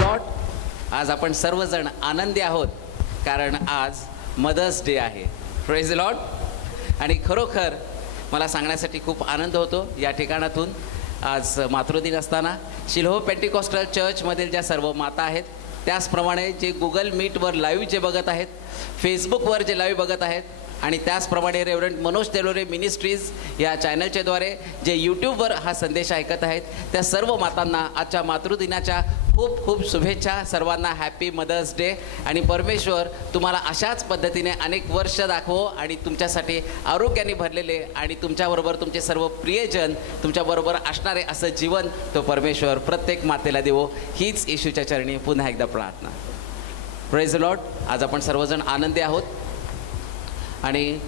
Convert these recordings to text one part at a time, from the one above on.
Lord. आज आपण सर्वजण आनंदी आहोत कारण आज मदर्स डे आहे. Praise the Lord. आणि खरोखर मला सांगण्यासाठी खूप आनंद होतो या ठिकाणातून. आज मातृदिन असताना शिल्हो पेंटिकॉस्टल चर्चमधील ज्या सर्व माता आहेत, त्याचप्रमाणे जे गुगल मीटवर लाईव्ह जे बघत आहेत, फेसबुकवर जे लाईव्ह बघत आहेत, आणि त्याचप्रमाणे रेव्हरंड मनोज तेलोरे मिनिस्ट्रीज या चॅनलच्याद्वारे जे यूट्यूबवर हा संदेश ऐकत आहेत, त्या सर्व मातांना आजच्या मातृदिनाच्या खूप खूप शुभेच्छा. सर्वांना हॅपी मदर्स डे. आणि परमेश्वर तुम्हाला अशाच पद्धतीने अनेक वर्ष दाखवो आणि तुमच्यासाठी आरोग्याने भरलेले आणि तुमच्याबरोबर तुमचे सर्व प्रियजन तुमच्याबरोबर असणारे असं जीवन तो परमेश्वर प्रत्येक मातेला देवो, हीच येशूच्या चरणी पुन्हा एकदा प्रार्थना. Praise the Lord. आज आपण सर्वजण आनंदी आहोत आणि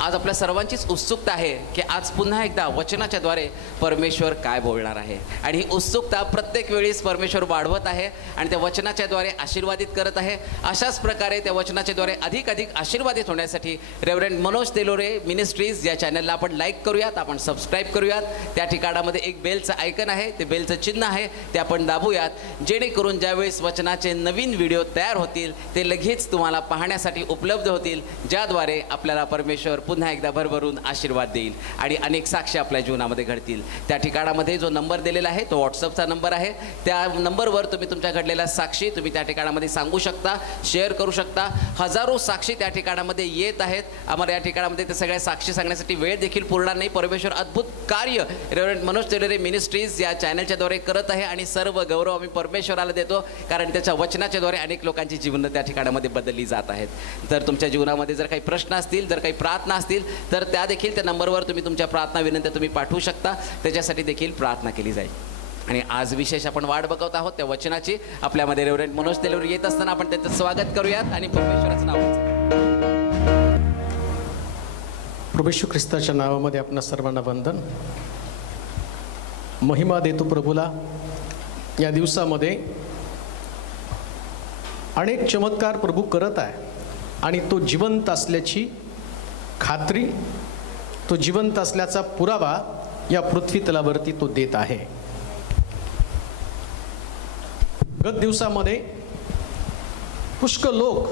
आज आपल्या सर्वांचीच उत्सुकता आहे की आज पुन्हा एकदा वचनाच्याद्वारे परमेश्वर काय बोलणार आहे. आणि ही उत्सुकता प्रत्येक वेळेस परमेश्वर वाढवत आहे आणि त्या वचनाच्याद्वारे आशीर्वादित करत आहे. अशाच प्रकारे त्या वचनाच्याद्वारे अधिक आशीर्वादित होण्यासाठी रेव्हरंड मनोज तेलोरे मिनिस्ट्रीज या चॅनलला आपण लाईक करूयात, आपण सबस्क्राईब करूयात. त्या ठिकाणामध्ये एक बेलचं आयकन आहे, ते बेलचं चिन्ह आहे, ते आपण दाबूयात, जेणेकरून ज्यावेळेस वचनाचे नवीन व्हिडिओ तयार होतील ते लगेच तुम्हाला पाहण्यासाठी उपलब्ध होतील, ज्याद्वारे आपल्याला परमेश्वर पुन्हा एकदा भरभरून आशीर्वाद देईल आणि अनेक साक्षी आपल्या जीवनामध्ये घडतील. त्या ठिकाणामध्ये जो नंबर दिलेला आहे तो व्हॉट्सअपचा नंबर आहे. त्या नंबरवर तुम्ही तुमच्या घडलेल्या साक्षी तुम्ही त्या ठिकाणामध्ये सांगू शकता, शेअर करू शकता. हजारो साक्षी त्या ठिकाणामध्ये येत आहेत. आम्हाला या ठिकाणामध्ये ते सगळ्या साक्षी सांगण्यासाठी वेळ देखील पुरणार नाही. परमेश्वर अद्भुत कार्य रेव्हरंड मनोज तेलोरे मिनिस्ट्रीज या चॅनलच्याद्वारे करत आहे आणि सर्व गौरव आम्ही परमेश्वराला देतो, कारण त्याच्या वचनाच्याद्वारे अनेक लोकांची जीवनं त्या ठिकाणामध्ये बदलली जात आहेत. तर तुमच्या जीवनामध्ये जर काही प्रश्न असतील, जर काही प्रार्थना असतील, तर त्या देखील त्या नंबरवर तुम्ही तुमच्या प्रार्थना विनंत्या तुम्ही पाठवू शकता. त्याच्यासाठी देखील प्रार्थना केली जाईल. आणि आज विशेष आपण वाट बघत आहोत त्या वचनाची. आपल्यामध्ये रेव्हरंड मनोज तेलोरे येत असताना आपण त्याचं स्वागत करूयात आणि परमेश्वराचं नाव. प्रभू येशू ख्रिस्ताच्या नावामध्ये आपणा सर्वांना वंदन. महिमा देतो प्रभूला. या दिवसामध्ये अनेक चमत्कार प्रभू करत आहे आणि तो जिवंत असल्याची खात्री, तो जिवंत असल्याचा पुरावा या पृथ्वी तलावरती तो देत आहे. गत दिवसामध्ये पुष्कळ लोक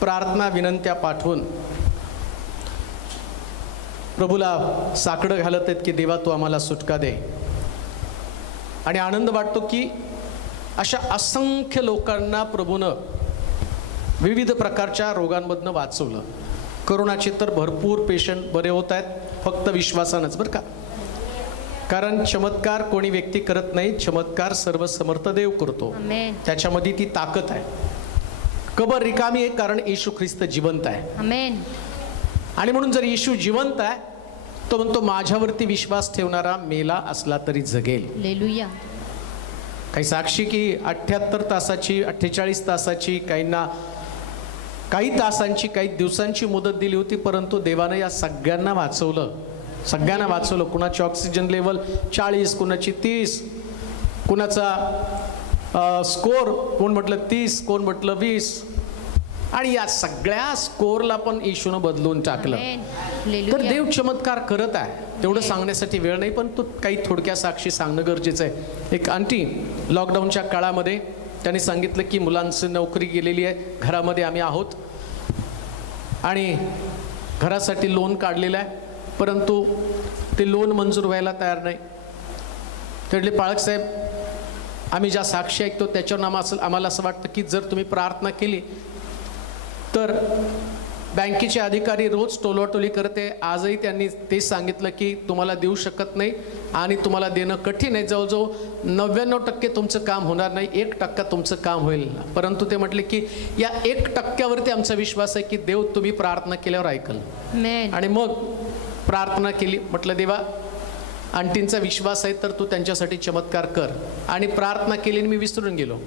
प्रार्थना विनंत्या पाठवून प्रभूला साकडं घालत आहेत की देवा तू आम्हाला सुटका दे. आणि आनंद वाटतो की अशा असंख्य लोकांना प्रभूनं विविध प्रकारच्या रोगांमधनं वाचवलं. करोनाचे तर भरपूर पेशंट बरे होत आहेत, फक्त विश्वासानंच बरं का. कारण चमत्कार कोणी व्यक्ती करत नाही, चमत्कार सर्व समर्थ देव करतो. त्याच्यामध्ये ती ताकद आहे. कबर रिकामी आहे कारण येशू ख्रिस्त जिवंत आहे. आणि म्हणून जर येशू जिवंत आहे तो म्हणतो माझ्यावरती विश्वास ठेवणारा मेला असला तरी जगेल. हालेलुया. काही साक्षी की 78 तासाची, 48 तासाची, काहींना काही तासांची, काही दिवसांची मुदत दिली होती, परंतु देवानं या सगळ्यांना वाचवलं. सगळ्यांना वाचवलं. कुणाची ऑक्सिजन लेवल 40, कुणाची 30, कुणाचा स्कोर कोण म्हटलं 30, कोण म्हटलं 20. आणि या सगळ्या स्कोरला पण येशूनं बदलून टाकलं. तर देव चमत्कार करत आहे. तेवढं सांगण्यासाठी वेळ नाही, पण तो काही थोडक्या साक्षी सांगणं गरजेचं आहे. एक आंटी लॉकडाऊनच्या काळामध्ये त्यांनी सांगितलं की मुलांची नोकरी गेलेली आहे, घरामध्ये आम्ही आहोत आणि घरासाठी लोन काढलेलं आहे, परंतु ते लोन मंजूर व्हायला तयार नाही. ते म्हटले पाळक साहेब, आम्ही ज्या साक्षी ऐकतो त्याच्यावर आम्हाला असं वाटतं की जर तुम्ही प्रार्थना केली तर बँकेचे अधिकारी रोज टोलवाटोली करते. आजही त्यांनी तेच सांगितलं की तुम्हाला देऊ शकत नाही आणि तुम्हाला देणं कठीण आहे. जवळजवळ 99% तुमचं काम होणार नाही, 1% तुमचं काम होईल. परंतु ते म्हटले की या 1%वरती आमचा विश्वास आहे की देव तुम्ही प्रार्थना केल्यावर ऐकल. आणि मग प्रार्थना केली. म्हटलं देवा, आंटींचा विश्वास आहे तर तू त्यांच्यासाठी चमत्कार कर. आणि प्रार्थना केली आणि मी विसरून गेलो.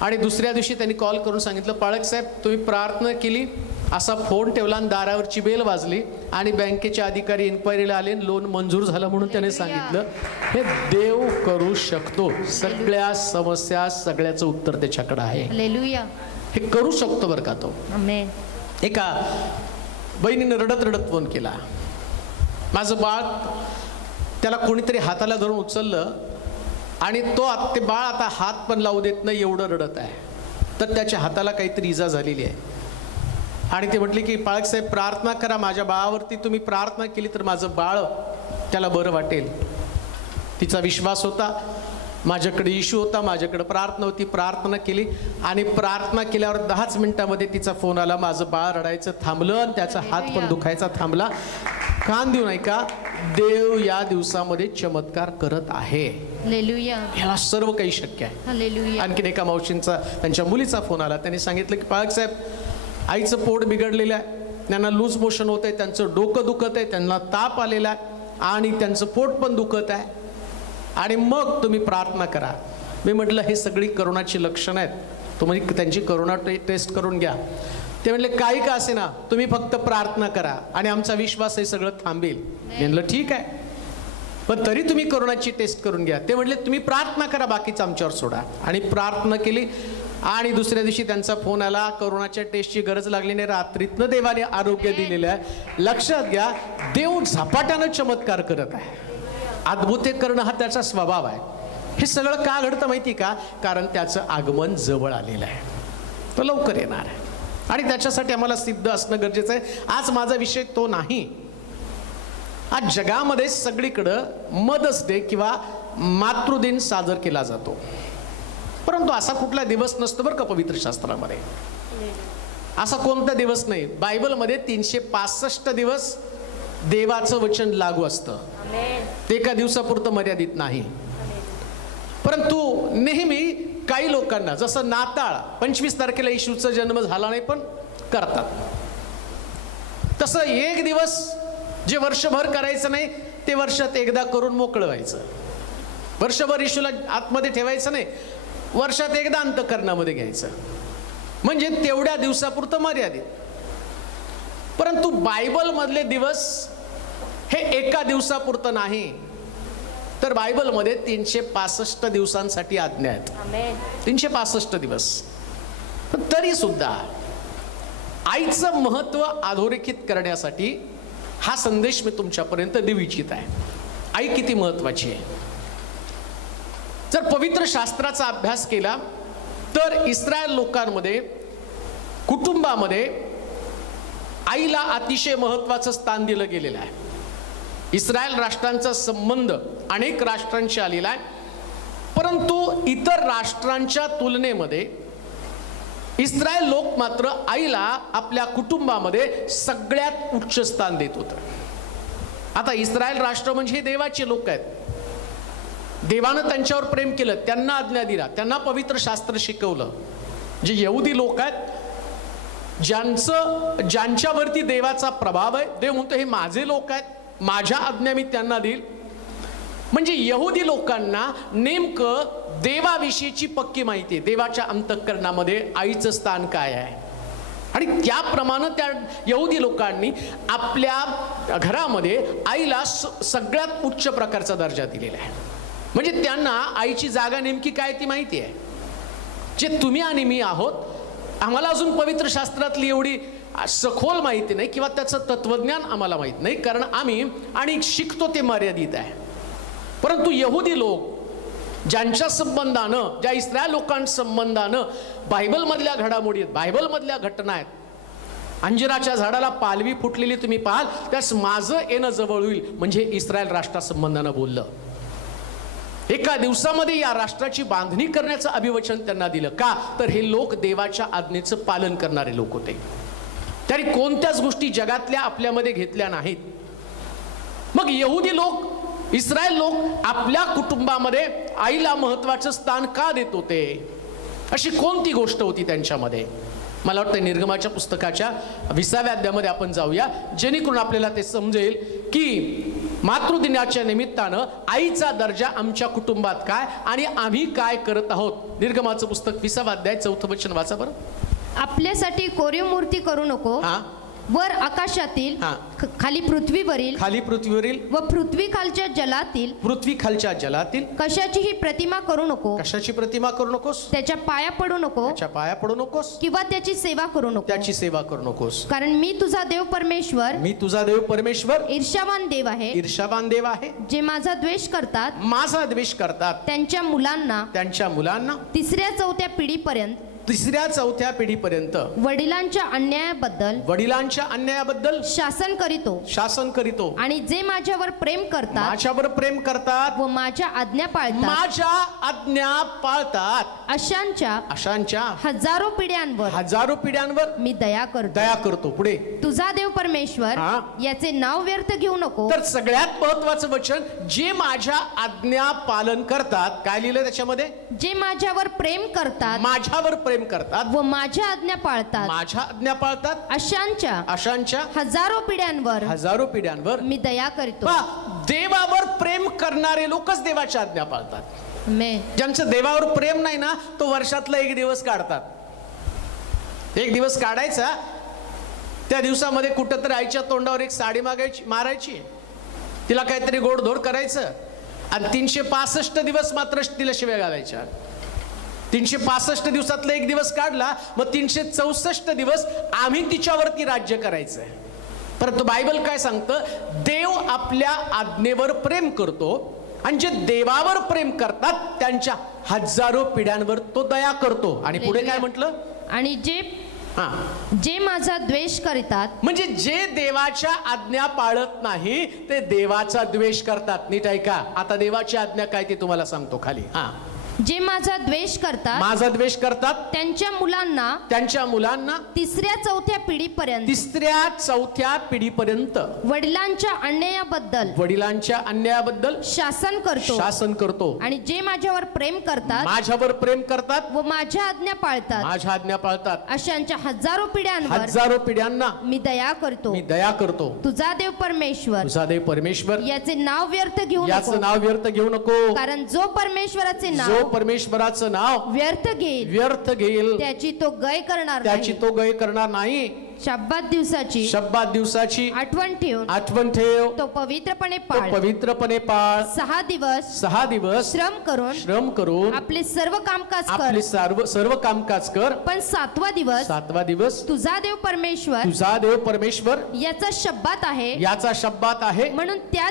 आणि दुसऱ्या दिवशी त्यांनी कॉल करून सांगितलं पाळक साहेब तुम्ही प्रार्थना केली, असा फोन ठेवला आणि दारावरची बेल वाजली आणि बँकेचे अधिकारी इन्क्वायरीला आले, लोन मंजूर झालं म्हणून त्याने सांगितलं. हे देव करू शकतो. सगळ्या समस्या सगळ्याचं उत्तर त्याच्याकडे आहे. हालेलुया. हे करू शकतो बरं का तो. आमेन. एका बहिणीने रडत रडत फोन केला. माझं बाळ, त्याला कोणीतरी हाताला धरून उचललं आणि ते बाळ आता हात पण लावू देत नाही, एवढं रडत आहे. तर त्याच्या हाताला काहीतरी इजा झालेली आहे. आणि ते म्हटले की पाळक साहेब प्रार्थना करा, माझ्या बाळावरती तुम्ही प्रार्थना केली तर माझं बाळ त्याला बरं वाटेल. तिचा विश्वास होता, माझ्याकडे इशू होता, माझ्याकडे प्रार्थना होती. प्रार्थना केली आणि प्रार्थना केल्यावर 10च मिनिटामध्ये तिचा फोन आला. माझं बाळ रडायचं थांबलं आणि त्याचा हात पण दुखायचा थांबला. कान देऊ नाही का, देव या दिवसामध्ये चमत्कार करत आहे. याला सर्व काही शक्य आहे. आणखीन एका मावशींचा त्यांच्या मुलीचा फोन आला. त्यांनी सांगितलं की पाळक साहेब आईचं पोट बिघडलेलं आहे, त्यांना लूज मोशन होत आहे, त्यांचं डोकं दुखत आहे, त्यांना ताप आलेला आहे आणि त्यांचं पोट पण दुखत आहे आणि मग तुम्ही प्रार्थना करा. मी म्हटलं हे सगळी करोनाची लक्षणं आहेत, तुम्ही त्यांची करोना टेस्ट करून घ्या. ते म्हटले काही का असे ना, तुम्ही फक्त प्रार्थना करा आणि आमचा विश्वास हे सगळं थांबेल. मी म्हटलं ठीक आहे, पण तरी तुम्ही करोनाची टेस्ट करून घ्या. ते म्हटले तुम्ही प्रार्थना करा, बाकीचं आमच्यावर सोडा. आणि प्रार्थना केली आणि दुसऱ्या दिवशी त्यांचा फोन आला, करोनाच्या टेस्टची गरज लागली नाही, रात्रीतनं देवाने आरोग्य दिलेलं आहे. लक्षात घ्या, देव झपाट्यानं चमत्कार करत आहे. अद्भुते करणं हा त्याचा स्वभाव आहे. हे सगळं का घडतं माहिती का, कारण त्याचं आगमन जवळ आलेलं आहे, तो लवकर येणार आहे आणि त्याच्यासाठी आम्हाला सिद्ध असणं गरजेचं आहे. आज माझा विषय तो नाही. आज जगामध्ये सगळीकडं मदर्स डे किंवा मातृदिन साजरा केला जातो, परंतु असा कुठला दिवस नसतो बरं का पवित्र शास्त्रामध्ये. असा कोणता दिवस नाही. बायबलमध्ये 365 दिवस देवाचं वचन लागू असतं, ते एका दिवसापुरतं मर्यादित नाही. परंतु नेहमी काही लोकांना, जसं नाताळ 25 तारखेला येशूचा जन्म झाला नाही पण करतात, तसं एक दिवस जे वर्षभर करायचं नाही ते वर्षात एकदा करून मोकळं व्हायचं. वर्षभर येशूला आतमध्ये ठेवायचं नाही, वर्षात एकदा अंतःकरणामध्ये घ्यायचं, म्हणजे तेवढ्या दिवसापुरतं मर्यादित. परंतु बायबलमधले दिवस हे एका दिवसापुरतं नाही, तर बायबलमध्ये 365 दिवसांसाठी आज्ञा आहेत. 365 दिवस. पण तरी सुद्धा आईचं महत्व अधोरेखित करण्यासाठी हा संदेश मी तुमच्यापर्यंत देऊ इच्छित आहे. आई किती महत्वाची आहे. जर पवित्र शास्त्राचा अभ्यास केला तर इस्रायल लोकांमध्ये, कुटुंबामध्ये आईला अतिशय महत्वाचं स्थान दिलं गेलेलं आहे. इस्रायल राष्ट्रांचा संबंध अनेक राष्ट्रांशी आलेला आहे, परंतु इतर राष्ट्रांच्या तुलनेमध्ये इस्रायल लोक मात्र आईला आपल्या कुटुंबामध्ये सगळ्यात उच्च स्थान देत होतं. आता इस्रायल राष्ट्र म्हणजे हे देवाचे लोक आहेत. देवानं त्यांच्यावर प्रेम केलं, त्यांना आज्ञा दिला, त्यांना पवित्र शास्त्र शिकवलं. जे यहुदी लोक आहेत, ज्यांच्यावरती देवाचा प्रभाव आहे, देव म्हणतो हे माझे लोक आहेत, माझ्या आज्ञा मी त्यांना देईल. म्हणजे यहुदी लोकांना नेमकं देवाविषयीची पक्की माहिती आहे, देवाच्या अंतःकरणामध्ये आईचं स्थान काय आहे. आणि त्याप्रमाणे त्या यहुदी लोकांनी आपल्या घरामध्ये आईला सगळ्यात उच्च प्रकारचा दर्जा दिलेला आहे. म्हणजे त्यांना आईची जागा नेमकी काय ती माहिती आहे. जे तुम्ही आणि मी आहोत, आम्हाला अजून पवित्र शास्त्रातली एवढी सखोल माहिती नाही किंवा त्याचं तत्वज्ञान आम्हाला माहीत नाही, कारण आम्ही आणि शिकतो ते मर्यादित आहे. परंतु यहुदी लोक ज्यांच्या संबंधानं, ज्या इस्रायल लोकांसंबंधानं बायबलमधल्या घडामोडी आहेत, बायबलमधल्या घटना आहेत. अंजिराच्या झाडाला पालवी फुटलेली तुम्ही पाहाल, त्यास माझं येणं जवळ होईल, म्हणजे इस्रायल राष्ट्रासंबंधानं बोललं. एका दिवसामध्ये या राष्ट्राची बांधणी करण्याचं अभिवचन त्यांना दिलं. का तर हे लोक देवाच्या आज्ञेचं पालन करणारे लोक होते. त्यांनी कोणत्याच गोष्टी जगातल्या आपल्यामध्ये घेतल्या नाहीत. मग यहुदी लोक, इस्रायल लोक आपल्या कुटुंबामध्ये आईला महत्वाचं स्थान का देत होते? अशी कोणती गोष्ट होती त्यांच्यामध्ये? मला वाटतं निर्गमाच्या पुस्तकाच्या 20व्या अध्यायामध्ये आपण जाऊया, जेणेकरून आपल्याला ते समजेल की मातृदिनाच्या निमित्तानं आईचा दर्जा आमच्या कुटुंबात काय आणि आम्ही काय करत आहोत. निर्गमाचं पुस्तक 20वा अध्याय 4थं वचन वाचा बरं. आपल्यासाठी कोरीव मूर्ती करू नको, वर आकाशातील, हा. खाली पृथ्वीवरील खाली पृथ्वीवरील व पृथ्वी खालच्या जलातील पृथ्वी खालच्या जलातील कशाचीही प्रतिमा करू नको, कशाची प्रतिमा करू नकोस, त्याच्या पाया पडू नको त्याच्या पाया पडू नकोस, किंवा त्याची सेवा करू नको, त्याची सेवा करू नकोस. कारण मी तुझा देव परमेश्वर मी तुझा देव परमेश्वर ईर्ष्यावान देव आहे, ईर्ष्यावान देव आहे, जे माझा द्वेष करतात माझा द्वेष करतात त्यांच्या मुलांना त्यांच्या मुलांना तिसऱ्या चौथ्या पिढीपर्यंत तिसऱ्या चौथ्या पिढीपर्यंत वडिलांच्या अन्यायाबद्दल वडिलांच्या अन्यायाबद्दल शासन करीतो, शासन करीतो. आणि जे माझ्यावर प्रेम करतात माझ्यावर प्रेम करतात व माझ्या आज्ञा पाळतात माझ्या आज्ञा पाळतात अशांच्या अशांच्या हजारो पिढ्यांवर हजारो पिढ्यांवर मी दया करतो. दया करतो. पुढे तुझा देव परमेश्वर हा. याचे नाव व्यर्थ घेऊ नको. तर सगळ्यात महत्वाचं वचन, जे माझ्या आज्ञा पालन करतात. काय लिहिलं त्याच्यामध्ये? जे माझ्यावर प्रेम करतात माझ्यावर प्रेम करतात व माझ्या आज्ञा पाळतात माझ्या आज्ञा पाळतात अशांच्या हजारो पिढ्यांवर मी दया करतो. देवावर प्रेम करणारे लोकच देवाच्या आज्ञा पाळतात. ज्यांचं देवावर प्रेम नाही ना, तो वर्षातला एक दिवस काढतात. एक दिवस काढायचा, त्या दिवसामध्ये कुठं तरी आईच्या तोंडावर एक साडी मारायची, तिला काहीतरी गोडधोड करायचं, आणि 365 दिवस मात्र तिला शिव्या घालायच्या. 365 दिवसातला एक दिवस काढला, मग 364 दिवस आम्ही तिच्यावरती राज्य करायचंय. परंतु बायबल काय सांगतं? देव आपल्या आज्ञेवर प्रेम करतो, आणि जे देवावर प्रेम करतात त्यांच्या हजारो पिढ्यांवर तो दया करतो. आणि पुढे काय म्हटलं? आणि जे माझा द्वेष करतात, म्हणजे जे देवाच्या आज्ञा पाळत नाही ते देवाचा द्वेष करतात. नीट ऐका, आता देवाची आज्ञा काय ते तुम्हाला सांगतो खाली. जे माझा द्वेष करतात त्यांच्या मुलांना तिसऱ्या चौथ्या पिढीपर्यंत वडिलांच्या अन्यायाबद्दल शासन करतो. आणि जे माझ्यावर प्रेम करतात व माझ्या आज्ञा पाळतात अशांच्या हजारो पिढ्यांना मी दया करतो. तुझा देव परमेश्वर याचे नाव व्यर्थ घेऊ नको. कारण जो परमेश्वराचं नाव व्यर्थ घेईल त्याची तो गय करणार नाही. शब्बात दिवसाची आठवण ठेव तो पवित्रपणे पाळ. 6 दिवस श्रम करून आपले सर्व कामकाज कर. पण 7वा दिवस तुझा देव परमेश्वर याचा शब्बात आहे. म्हणून त्या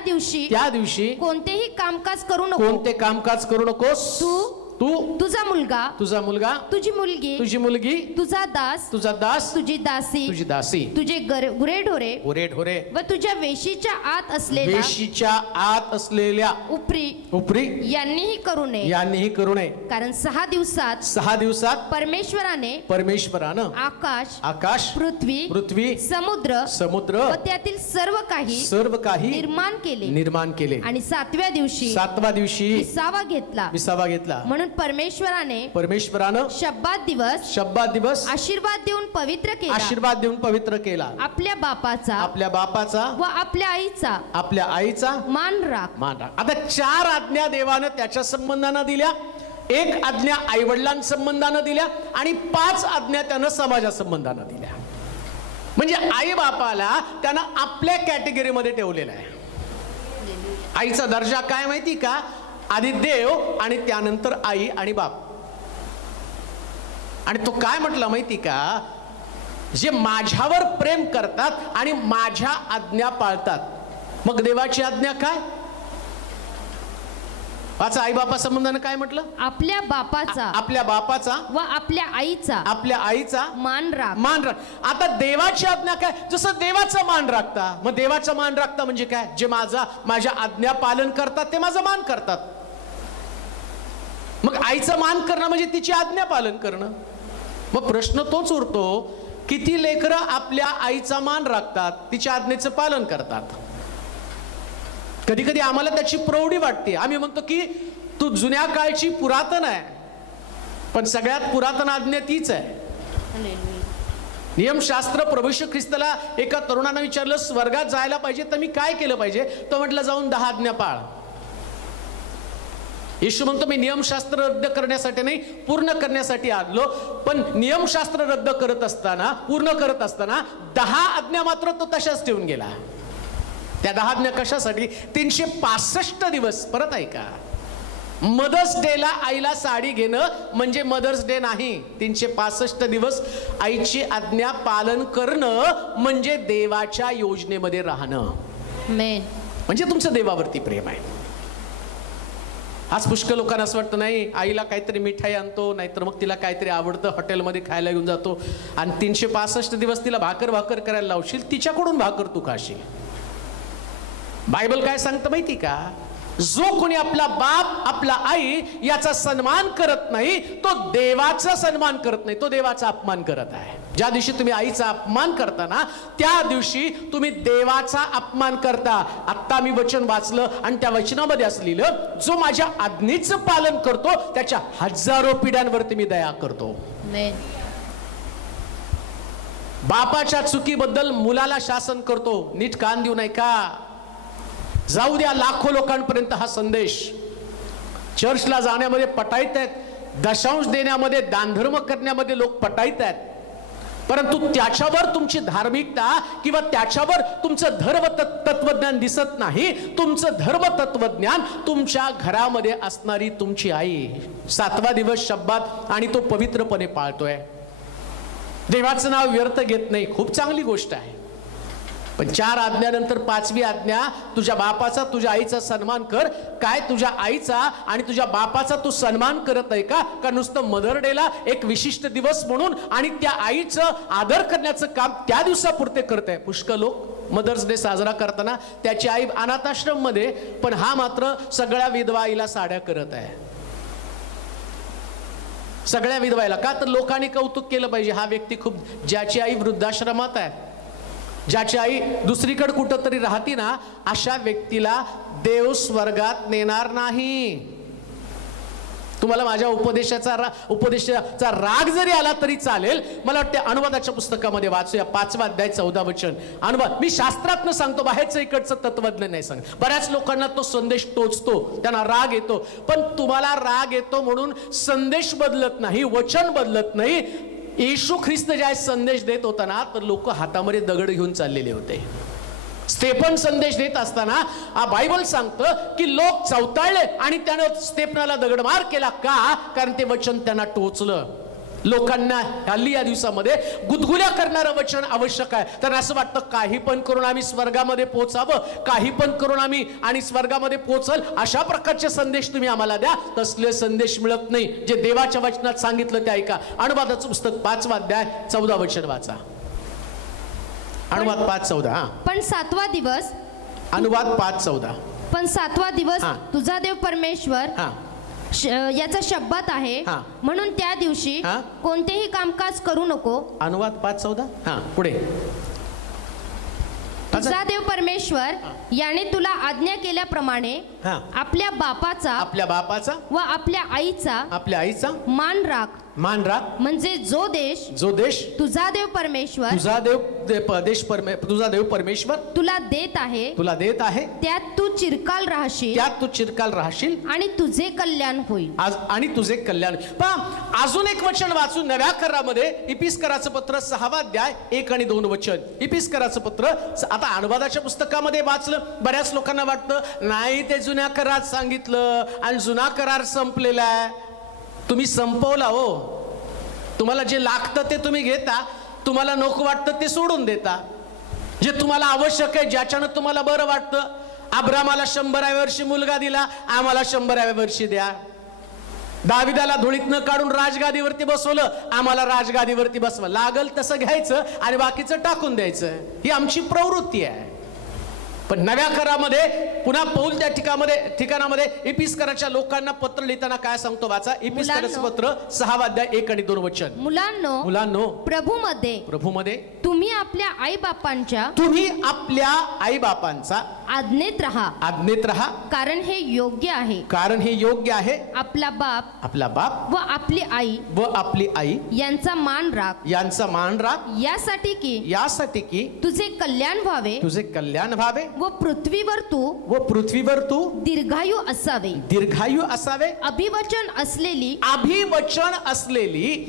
दिवशी कोणतेही कामकाज करू नकोस. तू तुझा मुलगा तुझी मुलगी तुझा दास तुझी दासी तुझे गुरेढोरे व तुझ्या वेशीच्या आत असलेल्या उपरी यांनीही करू नये. कारण 6 दिवसात परमेश्वरानं आकाश पृथ्वी समुद्र व त्यातील सर्व काही निर्माण केले. आणि 7व्या दिवशी विसावा घेतला. म्हणून परमेश्वरानं शब्बात दिवस आशीर्वाद देऊन पवित्र केला. आपल्या बापाचा व आपल्या आईचा मान राख. आता 4 आज्ञा देवानं त्याच्या संबंधानं दिल्या, 1 आज्ञा आई वडिलां संबंधानं दिल्या, आणि 5 आज्ञा त्यानं समाजा संबंधानं दिल्या. म्हणजे आई बापाला त्यानं आपल्या कॅटेगरीमध्ये ठेवलेला आहे. आईचा दर्जा काय माहिती का? आधी देव आणि त्यानंतर आई आणि बाप. आणि तो काय म्हटला माहिती का? जे माझ्यावर प्रेम करतात आणि माझ्या आज्ञा पाळतात. मग देवाची आज्ञा काय? वाचा, आई बापा संबंधाने काय म्हटलं? आपल्या बापाचा व आपल्या आईचा मान राख. आता देवाची आज्ञा काय? जसं देवाचा मान राखता. मग देवाचा मान राखता म्हणजे काय? जे माझ्या आज्ञा पालन करतात ते माझं मान करतात. मग आईचं मान करणं म्हणजे तिची आज्ञा पालन करणं. मग प्रश्न तोच उरतो, किती लेकरं आपल्या आईचा मान राखतात, तिच्या आज्ञेचं पालन करतात? कधी कधी आम्हाला त्याची प्रौढी वाटते. आम्ही म्हणतो की तू जुन्या काळची पुरातन आहे, पण सगळ्यात पुरातन आज्ञा तीच आहे. नियमशास्त्र. प्रभू येशू ख्रिस्ताला एका तरुणानं विचारलं, स्वर्गात जायला पाहिजे तर मी काय केलं पाहिजे? तो म्हटलं, जाऊन 10 आज्ञा पाळ. येशू म्हणतो मी नियमशास्त्र रद्द करण्यासाठी नाही, पूर्ण करण्यासाठी आलो. पण नियमशास्त्र रद्द करत असताना, पूर्ण करत असताना 10 आज्ञा मात्र तो तशाच ठेवून गेला. त्या 10 आज्ञा कशासाठी? 365 दिवस. परत ऐका, मदर्स डेला आईला साडी घेणं म्हणजे मदर्स डे नाही. 365 दिवस आईची आज्ञा पालन करणं म्हणजे देवाच्या योजनेमध्ये राहणं. म्हणजे तुमचं देवावरती प्रेम आहे. आज पुष्कळ लोकांना असं वाटतं नाही, आईला काहीतरी मिठाई आणतो, नाहीतर मग तिला काहीतरी आवडतं हॉटेलमध्ये खायला घेऊन जातो आणि 365 दिवस तिला भाकर करायला लावशील, तिच्याकडून भाकर तू खाशील. बायबल काय सांगतं माहिती का? जो कोणी आपला बाप आपला आई याचा सन्मान करत नाही तो देवाचा सन्मान करत नाही, तो देवाचा अपमान करत आहे. ज्या दिवशी तुम्ही आईचा अपमान करता ना, त्या दिवशी तुम्ही देवाचा अपमान करता. आत्ता मी वचन वाचलं आणि त्या वचनामध्ये असलेलं, जो माझ्या आज्ञेचं पालन करतो त्याच्या 1000 पिढ्यांवरती मी दया करतो. बापाच्या चुकीबद्दल मुलाला शासन करतो. नीट कान देऊ नाही का? जाऊ द्या लाखो लोकांपर्यंत हा संदेश. चर्चला जाण्यामध्ये पटाईत आहेत, दशांश देण्यामध्ये, दानधर्म करण्यामध्ये लोक पटाईत आहेत, परंतु त्याच्यावर तुमची धार्मिकता किंवा त्याच्यावर तुमचं धर्म तत्वज्ञान दिसत नाही. तुमचं धर्म तत्वज्ञान तुमच्या घरामध्ये असणारी तुमची आई. 7वा दिवस शब्बात आणि तो पवित्रपणे पाळतोय. देवाचं नाव व्यर्थ घेत नाही, खूप चांगली गोष्ट आहे. पण 4 आज्ञानंतर 5वी आज्ञा, तुझ्या बापाचा तुझ्या आईचा सन्मान कर. काय तुझ्या आईचा आणि तुझ्या बापाचा तू सन्मान करत आहे का? का नुसतं मदर डेला एक विशिष्ट दिवस म्हणून आणि त्या आईचं आदर करण्याचं काम त्या दिवसापुरते करत आहे. पुष्कळ लोक मदर्स डे साजरा करताना त्याची आई अनाथाश्रम मध्ये, पण हा मात्र सगळ्या विधवा आईला साड्या करत आहे. सगळ्या विधवाईला का? तर लोकांनी कौतुक केलं पाहिजे, हा व्यक्ती खूप, ज्याची आई वृद्धाश्रमात आहे, ज्याची आई दुसरीकडे कुठं तरी राहती ना, अशा व्यक्तीला देव स्वर्गात नेणार नाही. तुम्हाला माझ्या उपदेशाचा राग जरी आला तरी चालेल. मला वाटते अनुवादाच्या पुस्तकामध्ये वाचूया 5वा अध्याय 14 वचन. अनुवाद मी शास्त्रातनं सांगतो, बाहेरचं इकडचं तत्वज्ञान नाही सांग. बऱ्याच लोकांना तो संदेश टोचतो, त्यांना राग येतो. पण तुम्हाला राग येतो म्हणून संदेश बदलत नाही, वचन बदलत नाही. येशू ख्रिस्त ज्या संदेश देत होता ना, तर लोक हातामध्ये दगड घेऊन चाललेले होते. स्तेफन संदेश देत असताना बायबल सांगतं की लोक चवताळले आणि त्यानं स्तेफनाला दगडमार केला. का? कारण ते वचन त्यांना टोचलं. लोकांना हल्ली या दिवसामध्ये गुदगुल्या करणारं वचन आवश्यक आहे. तर असं वाटतं काही पण करून आम्ही स्वर्गामध्ये पोहोचावं, काही पण करून आम्ही आणि स्वर्गामध्ये पोहोचल अशा प्रकारचे संदेश तुम्ही आम्हाला द्या. तसले संदेश मिळत नाही. जे देवाच्या वचनात सांगितलं ते ऐका. अनुवादाचं पुस्तक 5वा अध्याय 14 वचन वाचा. अनुवाद 5:14. पण 7वा दिवस, अनुवाद 5:14. पण 7वा दिवस तुझा देव परमेश्वर याचा शब्बात आहे, म्हणून त्या दिवशी कोणतेही कामकाज करू नको. अनुवाद 5:14. पुढे. तुझा देव परमेश्वर याने तुला आज्ञा केल्याप्रमाणे आपल्या बापाचा व आपल्या आईचा मान राख. म्हणजे जो देश तुझा देव परमेश्वर तुला देत आहे त्यात तू चिरकाल राहशील आणि तुझे कल्याण होईल. अजून एक वचन वाचू नव्या करारामध्ये. इपिस्कराचं पत्र 6वा अध्याय 1 आणि 2 वचन. इपिस्कराचं पत्र. आता अनुवादाच्या पुस्तकामध्ये वाचलं. बऱ्याच लोकांना वाटतं नाही ते जुन्या करारात सांगितलं आणि जुना करार संपलेला आहे. तुम्ही संपवला हो. तुम्हाला जे लागतं ते तुम्ही घेता, तुम्हाला नको वाटतं ते सोडून देता. जे तुम्हाला आवश्यक आहे, ज्याच्यानं तुम्हाला बरं वाटतं. अब्रामाला 100व्या वर्षी मुलगा दिला, आम्हाला 100व्या वर्षी द्या. दाविदाला धुळीत न काढून राजगादीवरती बसवलं, आम्हाला राजगादीवरती बसवा. लागल तसं घ्यायचं आणि बाकीचं टाकून द्यायचं. ही आमची प्रवृत्ती आहे. पण नव्या करारामध्ये पुन्हा पौल त्या ठिकाणामध्ये इपिस्कराच्या लोकांना पत्र लिहिताना काय सांगतो वाचा. इपिस्कराचं पत्र 6वा अध्याय 1 आणि 2 वचन. मुलांनो प्रभूमध्ये तुम्ही तुम्ही आपल्या आईबापांचा आज्ञेत राहा, आज्ञेत राहा, कारण हे योग्य आहे, कारण हे योग्य आहे. आपला बाप, आपला बाप व आपली आई, व आपली आई यांचा मान राख, यांचा मान राख, यासाठी की तुझे कल्याण व्हावे, तुझे कल्याण व्हावे, व पृथ्वीवर तू दीर्घायू असावे, दीर्घायू असावे. अभिवचन असलेली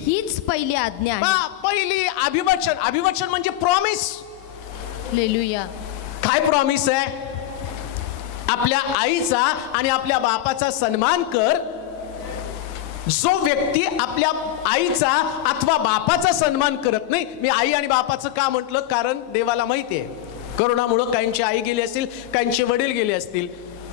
हीच पहिली आज्ञा आहे. पहिली अभिवचन म्हणजे प्रॉमिस. हालेलुया. काय प्रॉमिस आहे? आपल्या आईचा आणि आपल्या बापाचा सन्मान कर. जो व्यक्ती आपल्या आईचा अथवा बापाचा सन्मान करत नाही, मी आई आणि बापाचं का म्हटलं, कारण देवाला माहिती आहे करोनामुळं काहींची आई गेली असतील, काहींचे वडील गेले असतील.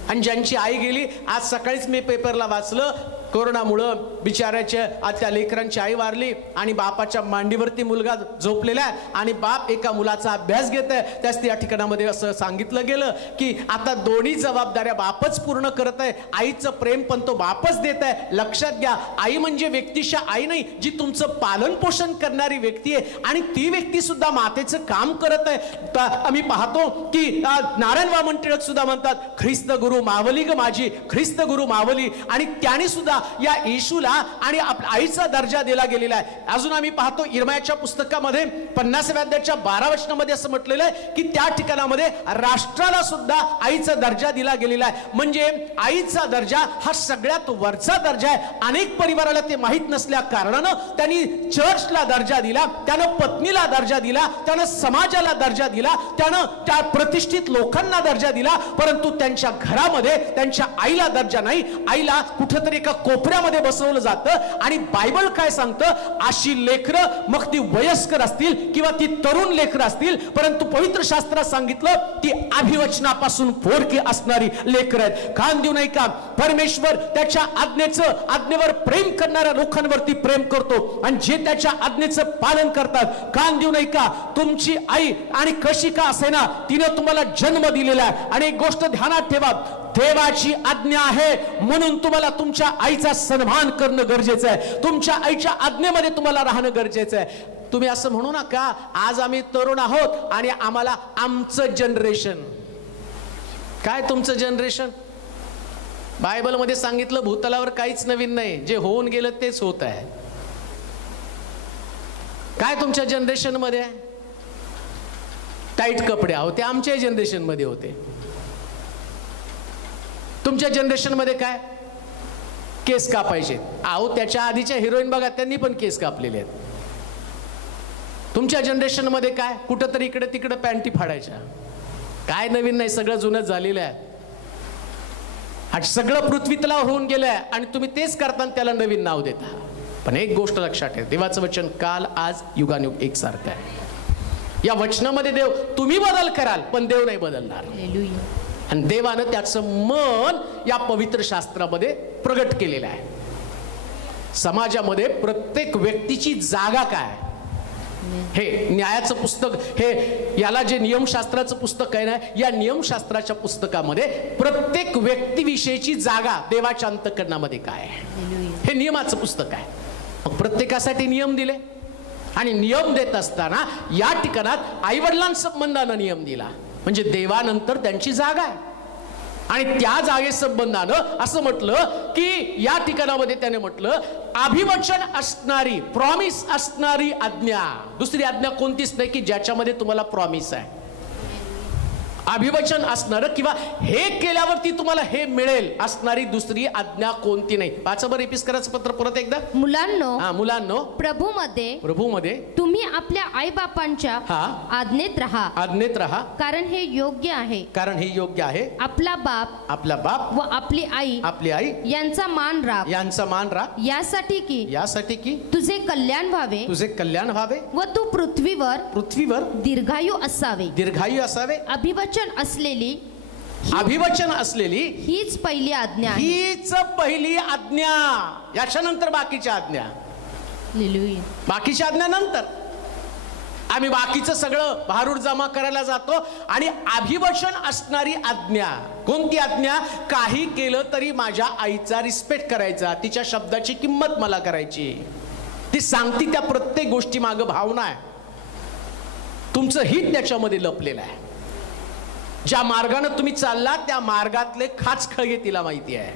आणि ज्यांची आई गेली, आज सकाळीच मी पेपरला वाचलं, कोरोनामुळं बिचाऱ्याच्या त्या लेकरांची आई वारली आणि बापाच्या मांडीवरती मुलगा झोपलेला आहे आणि बाप एका मुलाचा अभ्यास घेत आहे. त्याच त्या ठिकाणामध्ये असं सांगितलं गेलं की आता दोन्ही जबाबदाऱ्या बापच पूर्ण करत आहे. आईचं प्रेम पण तो बापच देत आहे. लक्षात घ्या, आई म्हणजे व्यक्तिशः आई नाही, जी तुमचं पालन पोषण करणारी व्यक्ती आहे आणि ती व्यक्ती सुद्धा मातेचं काम करत आहे. आम्ही पाहतो की नारायण वामन टिळक सुद्धा म्हणतात, ख्रिस्त गुरु मावली ग माझी, ख्रिस्त गुरु मावली. आणि त्याने सुद्धा या येशूला आणि आईचा दर्जा दिला गेलेला आहे. अजून आम्ही पाहतो इर्मायाच्या पुस्तकामध्ये 50व्या अध्यायाच्या 12 वचनामध्ये असं म्हटलेलं आहे की त्या ठिकाणामध्ये राष्ट्राला सुद्धा आईचा दर्जा दिला गेलेला आहे. म्हणजे आईचा दर्जा हा सगळ्यात वरचा दर्जा आहे. अनेक परिवाराला ते माहित नसल्या कारणानं त्यांनी चर्चला दर्जा दिला, त्यानं पत्नीला दर्जा दिला, त्यानं समाजाला दर्जा दिला, त्यानं त्या प्रतिष्ठित लोकांना दर्जा दिला, परंतु त्यांच्या घरामध्ये त्यांच्या आईला दर्जा नाही. आईला कुठेतरी एका कोपऱ्यामध्ये बसवलं जातं. आणि बायबल काय सांगतं, अशी लेकरं मग ती वयस्कर असतील किंवा ती तरुण लेकरं असतील, परंतु पवित्र शास्त्रात सांगितलं ती अभिवचनापासून पोरकी असणारी लेकरं आहेत. कान देऊ नये का? परमेश्वर त्याच्या आज्ञेवर प्रेम करणाऱ्या लोकांवरती प्रेम करतो आणि जे त्याच्या आज्ञेचं पालन करतात. कान देऊ नये का? तुमची आई आणि कशी का असेना तिने तुम्हाला जन्म दिलेला आहे. आणि एक गोष्ट ध्यानात ठेवा, देवाची आज्ञा आहे म्हणून तुम्हाला तुमच्या आईचा सन्मान करणं गरजेचं आहे. तुमच्या आईच्या आज्ञेमध्ये तुम्हाला राहणं गरजेचं आहे. तुम्ही असं म्हणू नका, आज आम्ही तरुण आहोत आणि आम्हाला आमचं जनरेशन. काय तुमचं जनरेशन? बायबलमध्ये सांगितलं भूतलावर काहीच नवीन नाही, जे होऊन गेलं तेच होत आहे. काय तुमच्या जनरेशन मध्ये? टाईट कपडे होते, आमच्या जनरेशन मध्ये होते. तुमच्या जनरेशन मध्ये काय? केस कापायचे. त्याच्या आधीच्या हिरोईन बघा, त्यांनी पण केस कापलेले आहेत. तुमच्या जनरेशन मध्ये काय? कुठंतरी इकडे तिकडे पॅन्टी फाडायच्या. काय नवीन नाही, सगळं जुनच झालेलं आहे. आणि सगळं पृथ्वीतला होऊन गेलंय आणि तुम्ही तेच करताना त्याला नवीन नाव देता. पण एक गोष्ट लक्षात ठेवा, देवाचं वचन काल आज युगानुयुग एकसारखं आहे. या वचनामध्ये देव, तुम्ही बदल कराल पण देव नाही बदलणार. आणि देवानं त्याचं मन या पवित्र शास्त्रामध्ये प्रगट केलेलं आहे. समाजामध्ये प्रत्येक व्यक्तीची जागा काय? हे न्यायाचं पुस्तक, हे याला जे नियमशास्त्राचं पुस्तक आहे ना, या नियमशास्त्राच्या पुस्तकामध्ये प्रत्येक व्यक्तीविषयीची जागा देवाच्या अंतःकरणामध्ये काय आहे, हे नियमाचं पुस्तक आहे. मग प्रत्येकासाठी नियम दिले आणि नियम देत असताना या ठिकाणात आईवडिलांसंबंधानं नियम दिला, म्हणजे देवानंतर त्यांची जागा आहे. आणि त्या जागेसंबंधानं असं म्हटलं की या ठिकाणामध्ये त्याने म्हटलं अभिवचन असणारी, प्रॉमिस असणारी आज्ञा. दुसरी आज्ञा कोणतीच नाही की ज्याच्यामध्ये तुम्हाला प्रॉमिस आहे. अभिवचन असणार किंवा हे केल्यावरती तुम्हाला हे मिळेल असणारी दुसरी आज्ञा कोणती नाही. वाचा बरं एपिस्कराचं पत्र परत एकदा. मुलांनो प्रभूमध्ये तुम्ही आपल्या आई बापांच्या आज्ञेत राहा, कारण हे योग्य आहे. आपला बाप व आपली आई यांचा मान राख, यासाठी की तुझे कल्याण व्हावे व तू पृथ्वीवर दीर्घायू असावे. अभिवचन असलेली हीच पहिली आज्ञा आहे. याच्यानंतर बाकीच्या आज्ञा नंतर. आम्ही बाकीचं सगळं भारूड जमा करायला जातो आणि अभिवचन असणारी आज्ञा कोणती आज्ञा? काही केलं तरी माझ्या आईचा रिस्पेक्ट करायचा, तिच्या शब्दाची किंमत मला करायची. ती सांगती त्या प्रत्येक गोष्टी मागे भावना आहे, तुमचं हित त्याच्यामध्ये लपलेलं आहे. ज्या मार्गाने तुम्ही चालला त्या मार्गातले खाचखळगे तिला माहिती आहे,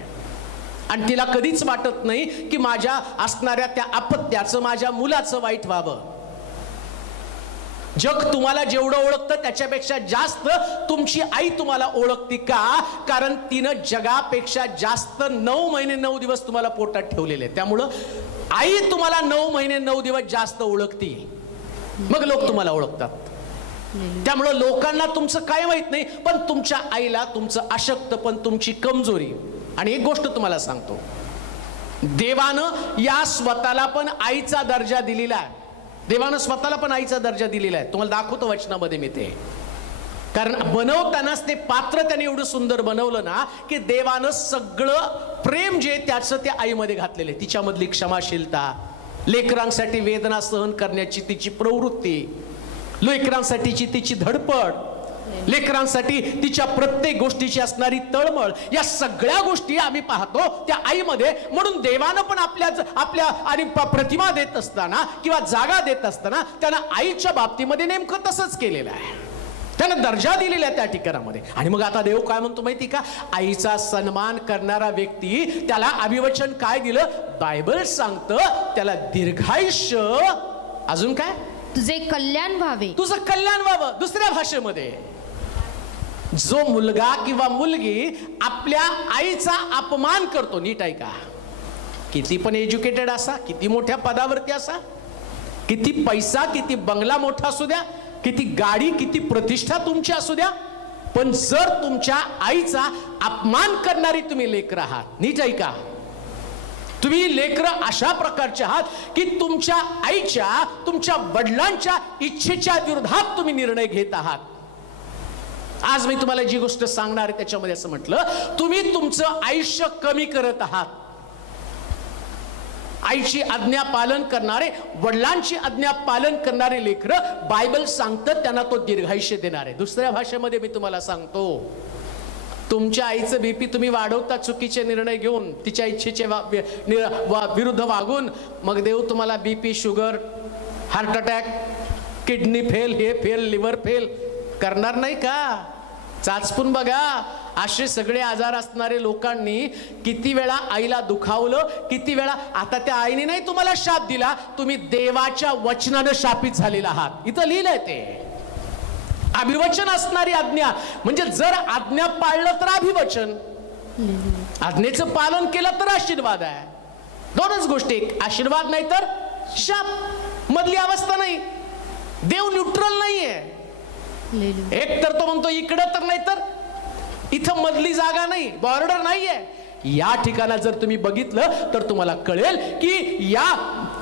आणि तिला कधीच वाटत नाही की माझ्या असणाऱ्या त्या अपत्याचं, माझ्या मुलाचं वाईट व्हावं. जग तुम्हाला जेवढं ओळखतं त्याच्यापेक्षा जास्त तुमची आई तुम्हाला ओळखती. का? कारण तिनं जगापेक्षा जास्त 9 महिने 9 दिवस तुम्हाला पोटात ठेवलेले. त्यामुळं आई तुम्हाला 9 महिने 9 दिवस जास्त ओळखती, मग लोक तुम्हाला ओळखतात. त्यामुळं लोकांना तुमचं काय माहित नाही, पण तुमच्या आईला तुमचं अशक्तपण, तुमची कमजोरी. आणि एक गोष्ट तुम्हाला सांगतो, देवानं या स्वतःला पण आईचा दर्जा दिलेला आहे. देवानं स्वतःला पण आईचा दर्जा दिलेला आहे. तुम्हाला दाखवतो वचनामध्ये मी ते. कारण बनवतानाच ते पात्र त्याने एवढं सुंदर बनवलं ना, की देवानं सगळं प्रेम जे त्याचं त्या आईमध्ये घातलेलं आहे. तिच्यामधली क्षमाशीलता, लेकरांसाठी वेदना सहन करण्याची तिची प्रवृत्ती, लेकरांसाठीची तिची धडपड, लेकरांसाठी तिच्या प्रत्येक गोष्टीची असणारी तळमळ, या सगळ्या गोष्टी आम्ही पाहतो त्या आईमध्ये. म्हणून देवानं पण आपल्या आणि प्रतिमा देत असताना किंवा जागा देत असताना त्यानं आईच्या बाबतीमध्ये नेमकं तसंच केलेलं आहे. त्यानं दर्जा दिलेला आहे त्या ठिकाणामध्ये. आणि मग आता देव काय म्हणतो माहिती का? आईचा सन्मान करणारा व्यक्ती त्याला अभिवचन काय दिलं? बायबल सांगतं त्याला दीर्घायुष्य, अजून काय? तुझे कल्याण व्हावे, तुझं कल्याण व्हावं. दुसऱ्या भाषेमध्ये, जो मुलगा किंवा मुलगी आपल्या आईचा अपमान करतो, नीट ऐका, किती पण एज्युकेटेड असा, किती मोठ्या पदावरती असा, किती पैसा, किती बंगला मोठा असू द्या, किती गाडी, किती प्रतिष्ठा तुमची असू द्या, पण जर तुमच्या आईचा अपमान करणारी तुम्ही लेकरं आहात, नीट ऐका, तुम्ही लेकरं अशा प्रकारचे आहात की तुमच्या आईच्या, तुमच्या वडिलांच्या इच्छेच्या विरोधात तुम्ही निर्णय घेत आहात. आज मी तुम्हाला जी गोष्ट सांगणार आहे त्याच्यामध्ये असं म्हटलं, तुम्ही तुमचं आयुष्य कमी करत आहात. आईची आज्ञा पालन करणारे, वडिलांची आज्ञा पालन करणारे लेकरं, बायबल सांगतं त्यांना तो दीर्घायुष्य देणार आहे. दुसऱ्या भाषेमध्ये मी तुम्हाला सांगतो, तुमच्या आईचं बीपी तुम्ही वाढवता चुकीचे निर्णय घेऊन, तिच्या इच्छेचे विरुद्ध वागून, मग देव तुम्हाला BP, sugar, heart attack, kidney fail, हे फेल, लिव्हर फेल करणार नाही का? चाचपून बघा, असे सगळे आजार असणारे लोकांनी किती वेळा आईला दुखावलं, किती वेळा. आता त्या आईने नाही तुम्हाला शाप दिला, तुम्ही देवाच्या वचनानं शापित झालेला आहात. इथं लिहिलंय ते अभिवचन असणारी आज्ञा. म्हणजे जर आज्ञा पाळलं तर अभिवचन, आज्ञेचं पालन केलं तर आशीर्वाद आहे. दोनच गोष्टी, आशीर्वाद नाही तर शाप. मधली अवस्था नाही. देव न्यूट्रल नाहीये. एक तर तो म्हणतो इकडं, तर नाही तर इथं मधली जागा नाही, बॉर्डर नाहीये. या ठिकाणात जर तुम्ही बघितलं तर तुम्हाला कळेल की या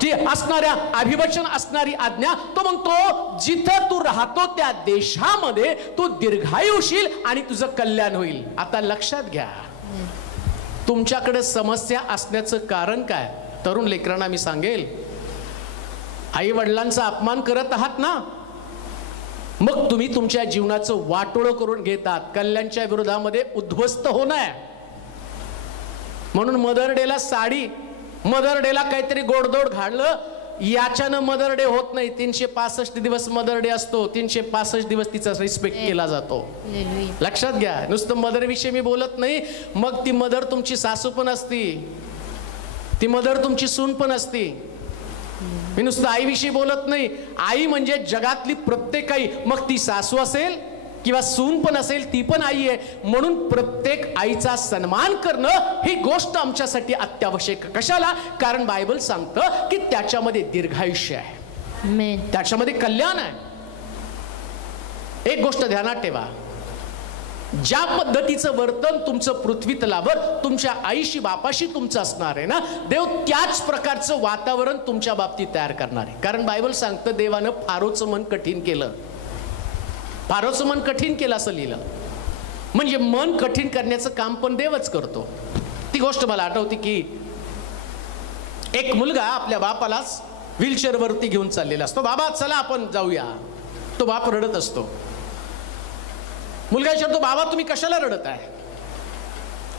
जी असणाऱ्या अभिवचन असणारी आज्ञा, तो म्हणतो जिथं तू राहतो त्या देशामध्ये तू दीर्घायू होशील आणि तुझं कल्याण होईल. आता लक्षात घ्या, तुमच्याकडे समस्या असण्याचं कारण काय? तरुण लेकरांना मी सांगेल, आई वडिलांचा अपमान करत आहात ना, मग तुम्ही तुमच्या जीवनाचं वाटोळं करून घेतात. कल्याणच्या विरोधामध्ये उद्ध्वस्त होणार. म्हणून मदर डेला साडी, मदर डेला काहीतरी गोडधोड घाललं, याच्यानं मदर डे होत नाही. 365 दिवस मदर डे असतो, 365 दिवस तिचा रिस्पेक्ट केला जातो. लक्षात घ्या, नुसतं मदर विषयी मी बोलत नाही. मग ती मदर तुमची सासू पण असती, ती मदर तुमची सून पण असती. मी नुसतं आईविषयी बोलत नाही. आई म्हणजे जगातली प्रत्येक आई, मग ती सासू असेल किंवा सून पण असेल, ती पण आई आहे. म्हणून प्रत्येक आईचा सन्मान करणं ही गोष्ट आमच्यासाठी अत्यावश्यक. कशाला? कारण बायबल सांगतं की त्याच्यामध्ये दीर्घायुष्य आहे, त्याच्यामध्ये कल्याण आहे. एक गोष्ट ध्यानात ठेवा, ज्या पद्धतीचं वर्तन तुमचं पृथ्वी तलावर तुमच्या आईशी, बापाशी तुमचं असणार आहे ना, देव त्याच प्रकारचं वातावरण तुमच्या बाबतीत तयार करणार आहे. कारण बायबल सांगतं देवानं फारोचं मन कठीण केलं, फारोचं मन कठीण केलं असं लिहिलं. म्हणजे मन कठीण करण्याचं काम पण देवच करतो. ती गोष्ट मला आठवते की एक मुलगा आपल्या बापालाच व्हीलचेअरवरती घेऊन चाललेला असतो. बाबा चला आपण जाऊया. तो बाप रडत असतो. मुलगा विचारतो, बाबा तुम्ही कशाला रडत आहे?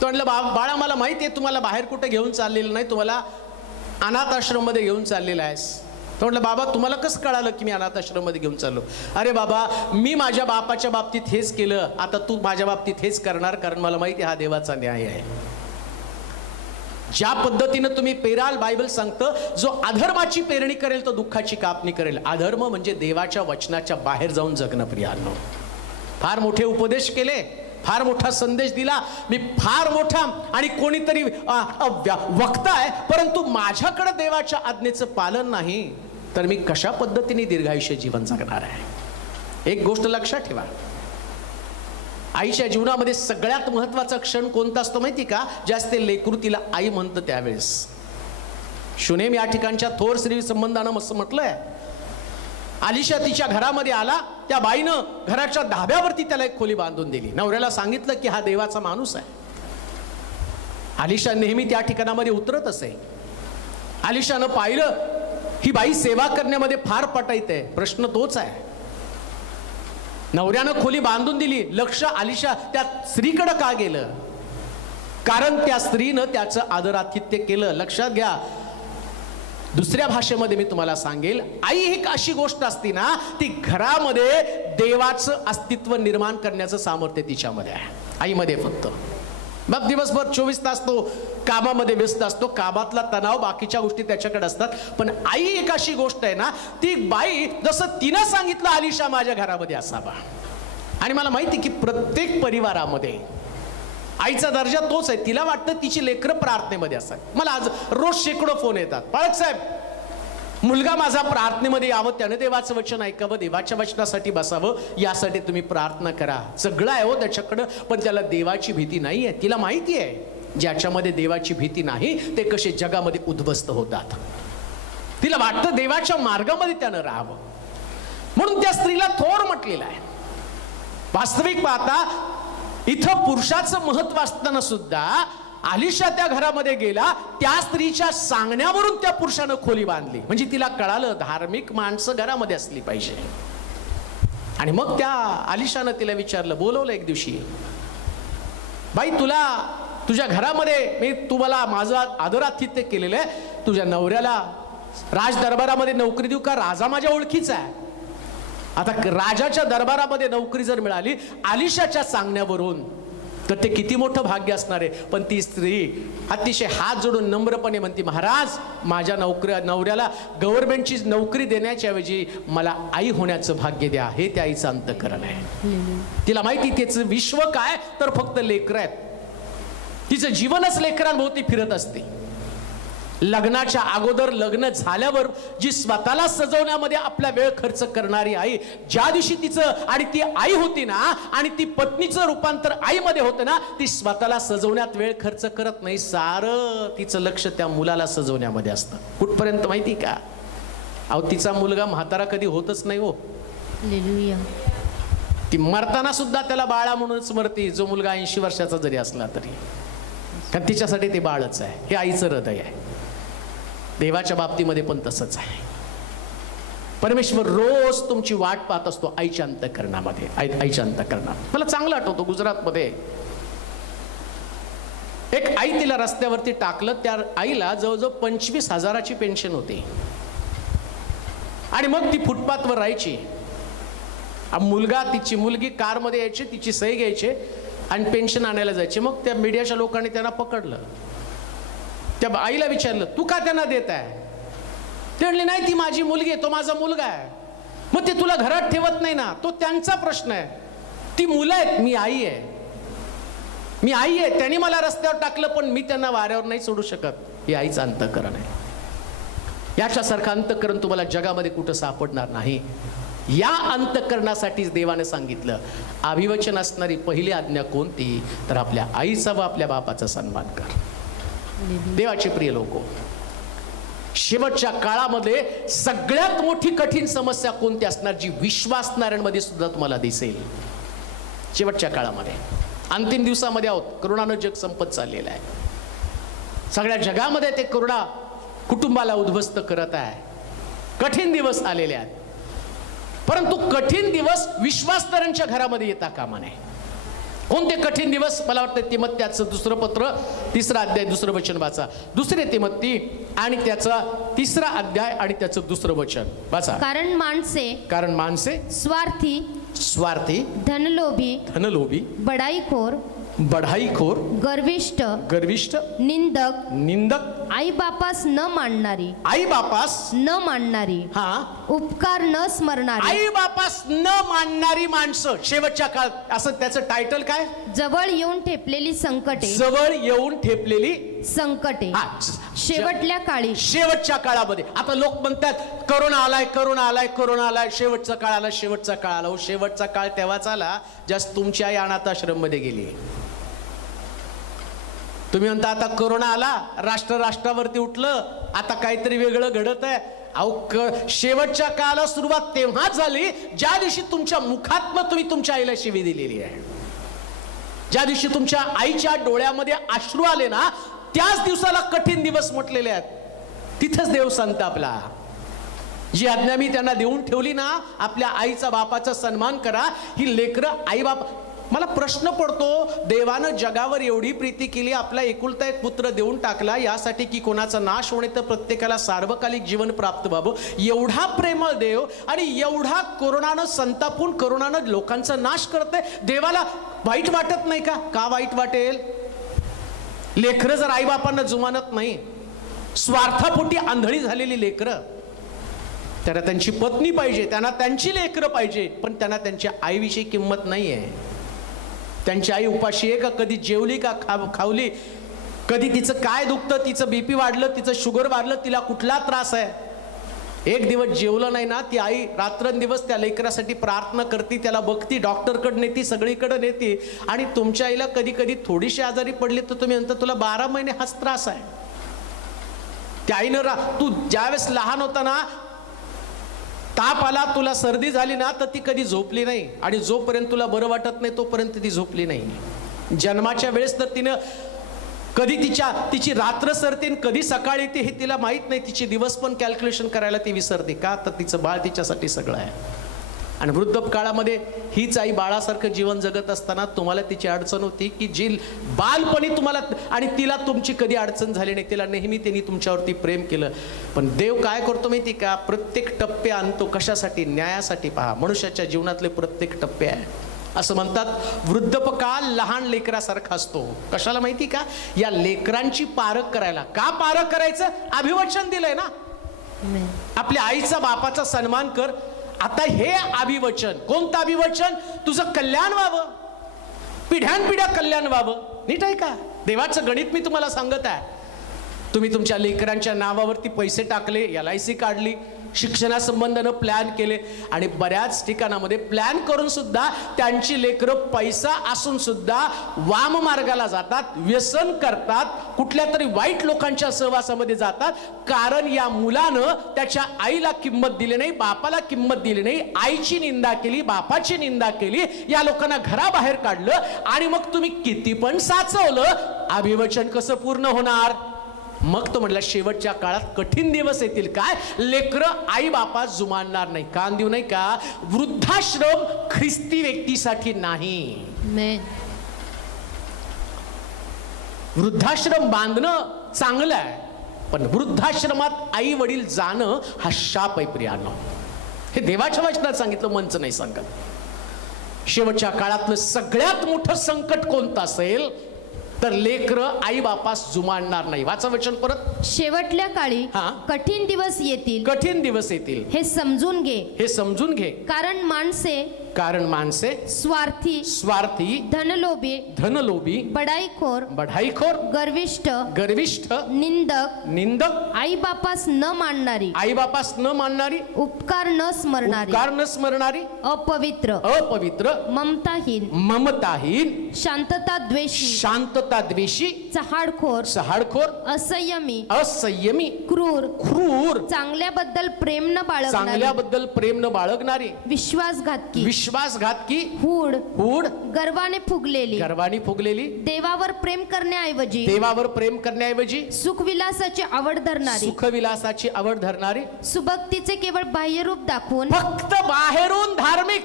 तो म्हटलं, बाळा मला माहिती आहे तुम्हाला बाहेर कुठे घेऊन चाललेलं नाही, तुम्हाला अनाथ आश्रम मध्ये घेऊन चाललेला आहेस. तो म्हटलं बाबा तुम्हाला कसं कळालं की मी अनाथ आश्रममध्ये घेऊन चाललो? अरे बाबा मी माझ्या बापाच्या बाबतीत हेच केलं, आता तू माझ्या बाबतीत हेच करणार, कारण मला माहिती हा देवाचा न्याय आहे. ज्या पद्धतीनं तुम्ही पेराल, बायबल सांगतं जो अधर्माची पेरणी करेल तो दुःखाची कापणी करेल. अधर्म म्हणजे देवाच्या वचनाच्या बाहेर जाऊन जगणं. प्रियांनो, फार मोठे उपदेश केले, फार मोठा संदेश दिला, मी फार मोठा आणि कोणीतरी वक्ता आहे, परंतु माझ्याकडे देवाच्या आज्ञेचं पालन नाही तर मी कशा पद्धतीने दीर्घायुष्य जीवन जगणार आहे? एक गोष्ट लक्षात ठेवा, आईच्या जीवनामध्ये सगळ्यात महत्वाचा क्षण कोणता असतो माहिती का? जास्त लेकरू तिला आई म्हणतं त्यावेळेस. शुनेम या ठिकाणच्या थोर स्त्री संबंधानं असं म्हटलंय, आलिशा तिच्या घरामध्ये आला, त्या बाईनं घराच्या धाब्यावरती त्याला एक खोली बांधून दिली. नवऱ्याला सांगितलं की हा देवाचा माणूस आहे. आलिशा नेहमी त्या ठिकाणामध्ये उतरत असे. आलिशानं पाहिलं ही बाई सेवा करण्यामध्ये फार पटाईत आहे. प्रश्न तोच आहे, नवऱ्यानं खोली बांधून दिली, लक्ष आलिशा त्या स्त्रीकडे का गेलं? कारण त्या स्त्रीनं त्याचं आदरातिथ्य केलं. लक्षात घ्या, दुसऱ्या भाषेमध्ये मी तुम्हाला सांगेल, आई ही अशी गोष्ट असती ना, ती घरामध्ये देवाचं अस्तित्व निर्माण करण्याचं सामर्थ्य तिच्यामध्ये आहे, आईमध्ये फक्त. मग दिवसभर 24 तास तो कामामध्ये व्यस्त असतो, कामातला तणाव, बाकीच्या गोष्टी त्याच्याकडे असतात, पण आई एक अशी गोष्ट आहे ना, ती बाई जसं तिनं सांगितलं आलिशा माझ्या घरामध्ये असावा. आणि मला माहिती की प्रत्येक परिवारामध्ये आईचा दर्जा तोच आहे. तिला वाटतं तिची लेकरं प्रार्थनेमध्ये असतात. मला आज रोज शेकडो फोन येतात, पाळक साहेब मुलगा माझा प्रार्थनेमध्ये यावं, त्याने देवाचं वचन ऐकावं, देवाच्या वचनासाठी बसावं, यासाठी तुम्ही प्रार्थना करा. सगळं आहे हो त्याच्याकडं, पण त्याला देवाची भीती नाही आहे. तिला माहिती आहे ज्याच्यामध्ये देवाची भीती नाही ते कसे जगामध्ये उद्ध्वस्त होतात. तिला वाटतं देवाच्या मार्गामध्ये त्यानं राहावं, म्हणून त्या स्त्रीला थोर म्हटलेलं आहे. वास्तविक पाहता इथं पुरुषाचं महत्व असताना सुद्धा आलिशा त्या घरामध्ये गेला, त्या स्त्रीच्या सांगण्यावरून त्या पुरुषानं खोली बांधली. म्हणजे तिला कळालं धार्मिक माणसं घरामध्ये असली पाहिजे. आणि मग त्या आलिशानं तिला विचारलं, बोलवलं एक दिवशी, बाई तुला तुझ्या घरामध्ये तुम्हाला माझं आदरातिथ्य केलेलं आहे, तुझ्या नवऱ्याला राज दरबारामध्ये नोकरी देऊ का? राजा माझ्या ओळखीचा आहे. आता राजाच्या दरबारामध्ये नोकरी जर मिळाली आलिशाच्या सांगण्यावरून तर ते किती मोठं भाग्य असणार आहे. पण ती स्त्री अतिशय हात जोडून नम्रपणे म्हणते, महाराज माझ्या नवऱ्याला गव्हर्नमेंटची नोकरी देण्याच्या ऐवजी मला आई होण्याचं भाग्य द्या. हे त्या आईचं अंतःकरण आहे. तिला माहिती त्याचं विश्व काय तर फक्त लेकरं आहेत. तिचं जीवनच लेकरांभोवती फिरत असते. लग्नाच्या अगोदर, लग्न झाल्यावर जी स्वतःला सजवण्यामध्ये आपला वेळ खर्च करणारी आई, ज्या दिवशी तिचं आणि ती आई होती ना आणि ती पत्नीचं रूपांतर आईमध्ये होतं ना, ती स्वतःला सजवण्यात वेळ खर्च करत नाही. सारं तिचं लक्ष त्या मुलाला सजवण्यामध्ये असतं. कुठपर्यंत माहिती का? अहो तिचा मुलगा म्हातारा कधी होतच नाही हो. ती मरताना सुद्धा त्याला बाळा म्हणूनच मरती, जो मुलगा 80 वर्षाचा जरी असला तरी, कारण तिच्यासाठी ते बाळच आहे. हे आईचं हृदय आहे. देवाच्या बाबतीमध्ये पण तसंच आहे. परमेश्वर रोज तुमची वाट पाहत असतो आईच्या अंतःकरणामध्ये, आईच्या अंतःकरणात. मला चांगलं आठवतं, गुजरातमध्ये एक आई, तिला रस्त्यावरती टाकलं. त्या आईला जवळजवळ 25,000ची पेन्शन होती आणि मग ती फुटपाथवर राहायची. मुलगा, तिची मुलगी कारमध्ये यायची, तिची सही घ्यायची आणि पेन्शन आणायला जायचे. मग त्या मीडियाच्या लोकांनी त्यांना पकडलं. त्या आईला विचारलं, तू का त्यांना देत आहे? ते म्हणले, नाही ती माझी मुलगी आहे, तो माझा मुलगा आहे. मग ते तुला घरात ठेवत नाही ना, तो त्यांचा प्रश्न आहे. ती मुलं आहेत, मी आई आहे, मी आई आहे. त्यांनी मला रस्त्यावर टाकलं पण मी त्यांना वाऱ्यावर नाही सोडू शकत. हे आईचं अंतःकरण आहे. याच्यासारखं अंतःकरण तुम्हाला जगामध्ये कुठं सापडणार नाही. या अंतःकरणासाठीच देवाने सांगितलं, अभिवचन असणारी पहिली आज्ञा कोणती तर आपल्या आईचा व आपल्या बापाचा सन्मान कर. देवाचे प्रिय लोको, शेवटच्या काळामध्ये सगळ्यात मोठी कठीण समस्या कोणती असणार, जी विश्वासणाऱ्यांमध्ये सुद्धा तुम्हाला दिसेल. शेवटच्या काळामध्ये अंतिम दिवसामध्ये आहोत. करोनानं जग संपत चाललेलं आहे. सगळ्या जगामध्ये ते करोना कुटुंबाला उद्ध्वस्त करत आहे. कठीण दिवस आलेले आहेत, परंतु कठीण दिवस विश्वासणाऱ्यांच्या घरामध्ये येता कामा नये. कोणते कठीण दिवस? मला वाटतं तिमोथेचं दुसरं पत्र 3रा अध्याय 2रं वचन वाचा. 2 तिमोथी आणि त्याचा 3रा अध्याय आणि त्याचं 2रं वचन वाचा. कारण माणसे स्वार्थी धनलोभी बढाईखोर गर्विष्ठ निंदक आई बापास न मानणारी उपकार न स्मरणारी. आई बापास न मानणारी माणसं शेवटच्या काळात, असं त्याचं टायटल काय? जवळ येऊन ठेपलेली संकटे शेवटच्या काळामध्ये. आता लोक म्हणतात करोना आलाय, शेवटचा काळ आला. शेवटचा काळ तेव्हाच आला ज्यास तुमची आई अनाथ आश्रम मध्ये गेली. तुम्ही म्हणता आता करोना आला, राष्ट्रावरती उठलं, आता काहीतरी वेगळं घडत आहे. अहो, शेवटच्या काळाला सुरुवात तेव्हा झाली ज्या दिवशी तुमच्या मुखातनं तुम्ही तुमच्या आईला शिवी दिलेली आहे. ज्या दिवशी तुमच्या आईच्या डोळ्यामध्ये अश्रू आले ना, त्याच दिवसाला कठीण दिवस म्हटलेले आहेत. तिथंच देव संतापला. जी आज्ञा मी त्यांना देऊन ठेवली ना, आपल्या आईचा बापाचा सन्मान करा, ही लेकरं आई बाप. मला प्रश्न पडतो, देवानं जगावर एवढी प्रीती केली, आपला एकुलता एक पुत्र देऊन टाकला यासाठी की कोणाचा नाश होणे तर प्रत्येकाला सार्वकालिक जीवन प्राप्त व्हावं. एवढा प्रेमळ देव आणि एवढा कोरोनानं संतापून कोरोनानं लोकांचा नाश करते, देवाला वाईट वाटत नाही का? का वाईट वाटेल? लेकरं जर आईबापांना जुमानत नाही, स्वार्थापोटी आंधळी झालेली लेकरं, त्यांना त्यांची पत्नी पाहिजे, त्यांना त्यांची लेकरं पाहिजे, पण त्यांना त्यांच्या आईविषयी किंमत नाही आहे. त्यांची आई उपाशी आहे का? कधी जेवली का? खावली? कधी तिचं काय दुखतं? तिचं बीपी वाढलं, तिचं शुगर वाढलं, तिला कुठला त्रास आहे? एक दिवस जेवलं नाही ना, ती आई रात्रंदिवस त्या लेकरासाठी प्रार्थना करते, त्याला बघती, डॉक्टरकडे नेती, सगळीकडे नेती. आणि तुमच्या आईला कधी कधी थोडीशी आजारी पडली तर तुम्ही म्हणता तुला 12 महिने हाच त्रास आहे. त्या आईनं तू ज्यावेळेस लहान होता ना, ताप आला, तुला सर्दी झाली ना, तर ती कधी झोपली नाही. आणि जोपर्यंत तुला बरं वाटत नाही तोपर्यंत ती झोपली नाही. जन्माच्या वेळेस तर तिनं कधी तिची रात्र सरते, कधी सकाळी येते हे तिला माहित नाही. तिचे दिवस पण कॅल्क्युलेशन करायला ती विसरते. का? तर तिचं बाळ तिच्यासाठी सगळं आहे. आणि वृद्धकाळामध्ये हीच आई बाळासारखं जीवन जगत असताना तुम्हाला तिची अडचण होती की जी बालपणी तुम्हाला, आणि तिला तुमची कधी अडचण झाली नाही, तिला नेहमी त्यांनी तुमच्यावरती प्रेम केलं. पण देव काय करतो माहिती का? प्रत्येक टप्पे आणतो. कशासाठी? न्यायासाठी. पहा, मनुष्याच्या जीवनातले प्रत्येक टप्पे आहे. असं म्हणतात वृद्धपकाळ लहान लेकरासारखा असतो. कशाला माहिती का? या लेकरांची पारख करायला. का पारख करायचं? अभिवचन दिलंय ना, आपल्या आईचा बापाचा सन्मान कर. आता हे अभिवचन, कोणतं अभिवचन? तुझं कल्याण व्हावं, पिढ्यानपिढ्या कल्याण व्हावं. नीट आहे का? देवाचं गणित मी तुम्हाला सांगत आहे. तुम्ही तुमच्या लेकरांच्या नावावरती पैसे टाकले, LIC काढली, शिक्षणासंबंधानं प्लॅन केले, आणि बऱ्याच ठिकाणामध्ये प्लॅन करून सुद्धा त्यांची लेकरं पैसा असून सुद्धा वाम मार्गाला जातात, व्यसन करतात, कुठल्या तरी वाईट लोकांच्या सहवासामध्ये जातात. कारण या मुलानं त्याच्या आईला किंमत दिली नाही, बापाला किंमत दिली नाही, आईची निंदा केली, बापाची निंदा केली, या लोकांना घराबाहेर काढलं. आणि मग तुम्ही किती पण साचवलं, अभिवचन कसं पूर्ण होणार? मग तो म्हटला शेवटच्या काळात कठीण दिवस येतील. काय? लेकरं आई बापा जुमानणार नाही. कान देऊ नाही का? वृद्धाश्रम ख्रिस्ती व्यक्तीसाठी नाही. वृद्धाश्रम बांधणं चांगलं आहे, पण वृद्धाश्रमात आई वडील जाणं हा शाप आहे प्रियानो. हे देवाच्या वचनात सांगितलं, मंच नाही सांगत. शेवटच्या काळातलं सगळ्यात मोठं संकट कोणतं असेल तर लेकरं आई बापास जुमानणार नाही. वाचा वचन परत. शेवटल्या काळी कठीण दिवस येतील, हे समजून घे. कारण माणसे स्वार्थी धनलोभी बढाईखोर गर्विष्ठ निंदक आई बापास न मानणारी उपकार न स्मरणारी अपवित्र ममताहीन शांतताद्वेषी चहाडखोर असंयमी क्रूर चांगल्याबद्दल प्रेम न बाळगणारी विश्वासघातकी हूड गर्वाने फुगलेली देवावर प्रेम करण्याऐवजी सुखविलासाची आवड धरणारी सुभक्तीचे केवळ बाह्यरूप दाखवून फक्त बाहेरून धार्मिक,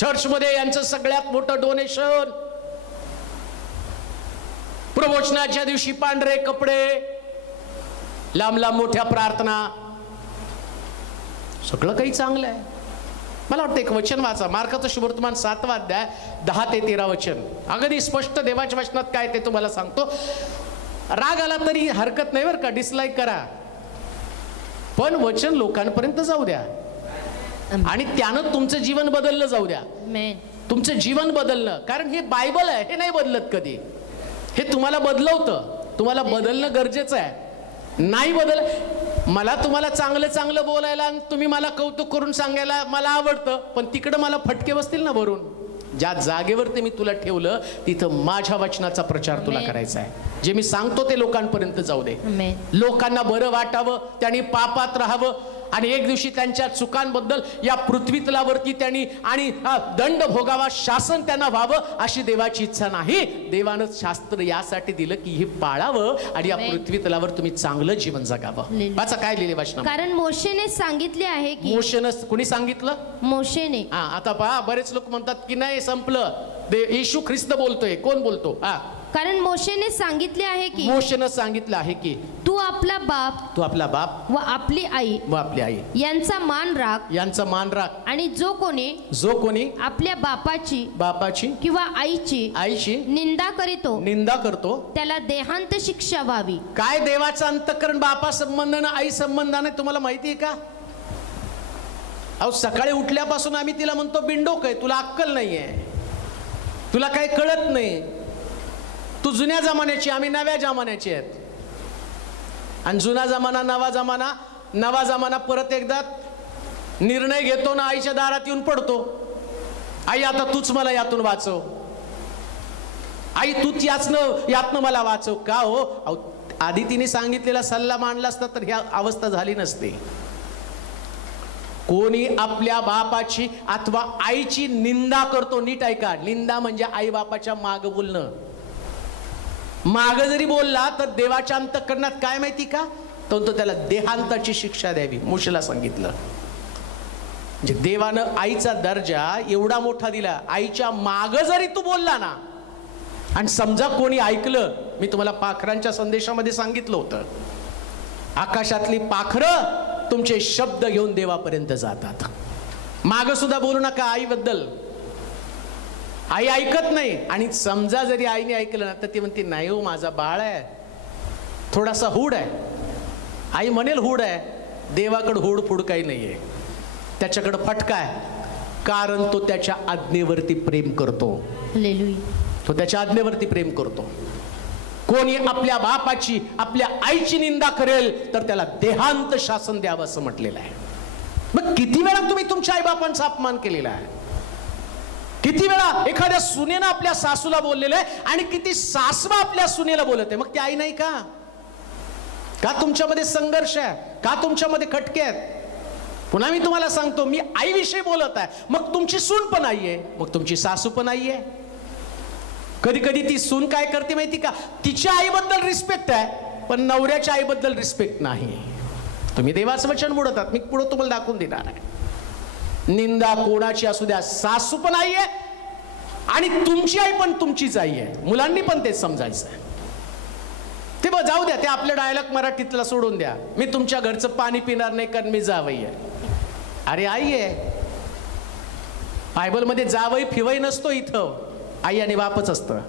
चर्चमध्ये यांचं सगळ्यात मोठं डोनेशन, प्रवचनाच्या दिवशी पांढरे कपडे, लांब लांब मोठ्या प्रार्थना, सगळं काही चांगलं आहे. मला वाटतं एक वचन वाचा, मार्काचं शुभवर्तमान 7वा अध्याय 10 ते 13 वचन. अगदी स्पष्ट देवाच्या वचनात काय ते तुम्हाला सांगतो. राग आला तरी हरकत नाही बरं का, डिसलाईक करा, पण वचन लोकांपर्यंत जाऊ द्या आणि त्यानं तुमचं जीवन बदललं जाऊ द्या. तुमचं जीवन बदलणं, कारण हे बायबल आहे, हे नाही बदलत कधी. हे तुम्हाला बदलवतं, तुम्हाला बदलणं गरजेचं आहे. नाही बदल, मला तुम्हाला चांगलं चांगलं बोलायला आणि तुम्ही मला कौतुक करून सांगायला मला आवडतं, पण तिकडं मला फटके बसतील ना भरून. ज्या जागेवरती मी तुला ठेवलं तिथं माझ्या वचनाचा प्रचार तुला करायचा आहे. जे मी सांगतो ते लोकांपर्यंत जाऊ दे, लोकांना बरं वाटावं, त्यांनी पापात राहावं आणि एक दिवशी त्यांच्या चुकांबद्दल या पृथ्वीतलावरती त्यांनी आणि दंड भोगावा, शासन त्यांना व्हावं अशी देवाची इच्छा नाही. देवानं शास्त्र यासाठी दिलं की हे पाळावं आणि या पृथ्वीतलावर तुम्ही चांगलं जीवन जगावं. वाचा काय लिहिले वाचना. कारण मोशेने सांगितले आहे की, मोशेनं कुणी सांगितलं? मोशेने. आता पहा, बरेच लोक म्हणतात की नाही संपलं, येशू ख्रिस्त बोलतोय. कोण बोलतो? कारण मोशेने सांगितले आहे की, मोशेनं सांगितलं आहे की तू आपला बाप व आपली आई यांचा मान राख, आणि जो कोणी आपल्या बापाची किंवा आईची निंदा करतो त्याला देहांत शिक्षा व्हावी. काय देवाचं अंतःकरण बापा संबंधानं आई संबंधाने तुम्हाला माहिती आहे का? अहो, सकाळी उठल्यापासून आम्ही तिला म्हणतो बिंडोक आहे, तुला अक्कल नाहीये, तुला काही कळत नाही, तू जुन्या जमान्याची, आम्ही नव्या जमान्याची आहेत. आणि जुना जमाना नवा जमाना परत एकदा निर्णय घेतो ना, आईच्या दारात येऊन पडतो. आई आता तूच मला यातून वाचव, आई तूच यातनं मला वाचव. का हो? आधी तिने सांगितलेला सल्ला मांडला असता तर ह्या अवस्था झाली नसते. कोणी आपल्या बापाची अथवा आईची निंदा करतो, नीट ऐका, निंदा म्हणजे आई बापाच्या माग बोलणं. माग जरी बोलला तर देवाच्या अंतःकरणात काय माहिती का? तो त्याला देहांताची शिक्षा द्यावी. मोशेला सांगितलं. म्हणजे देवानं आईचा दर्जा एवढा मोठा दिला. आईच्या माग जरी तू बोलला ना, आणि समजा कोणी ऐकलं, मी तुम्हाला पाखरांच्या संदेशामध्ये सांगितलं होतं, आकाशातली पाखरं तुमचे शब्द घेऊन देवापर्यंत जातात. माग सुद्धा बोलू नका आईबद्दल. आई ऐकत नाही, आणि समजा जरी आईने ऐकलं ना तर ती म्हणते नाही हो, माझा बाळ आहे, थोडासा हुड आहे. आई म्हणेल हुड आहे, देवाकडे हुड फुड काही नाहीये, त्याच्याकडे फटका आहे, कारण तो त्याच्या आज्ञेवरती प्रेम करतो. तो त्याच्या आज्ञेवरती प्रेम करतो. कोणी आपल्या बापाची आपल्या आईची निंदा करेल तर त्याला देहांत शासन द्यावं असं म्हटलेलं आहे. मग किती वेळा तुम्ही तुमच्या आई बापांचा अपमान केलेला आहे? किती वेळा एखाद्या सुनेनं आपल्या सासूला बोललेलं आहे आणि किती सासवा आपल्या सुनेला बोलत आहे. मग ती आई नाही का? का तुमच्यामध्ये संघर्ष आहे? का तुमच्यामध्ये खटके आहेत? पुन्हा मी तुम्हाला सांगतो, मी आईविषयी बोलत आहे, मग तुमची सून पण आई आहे, मग तुमची सासू पण आई आहे. कधी कधी ती सून काय करते माहिती का? तिच्या आईबद्दल रिस्पेक्ट आहे पण नवऱ्याच्या आईबद्दल रिस्पेक्ट नाही. तुम्ही देवाचं वचन बुडतात, मी पुढे तुम्हाला दाखवून देणार आहे. निंदा कोणाची असू द्या, सासू पण आई आहे आणि तुमची आई पण तुमचीच आई आहे. मुलांनी पण तेच समजायचं. ते बघ जाऊ द्या, ते आपल्या डायलॉग मराठीतला सोडून द्या. मी तुमच्या घरचं पाणी पिणार नाही कारण मी जावई आहे. अरे आई आहे. बायबलमध्ये जावई फिवई नसतो, इथं आई आणि बापच असतं,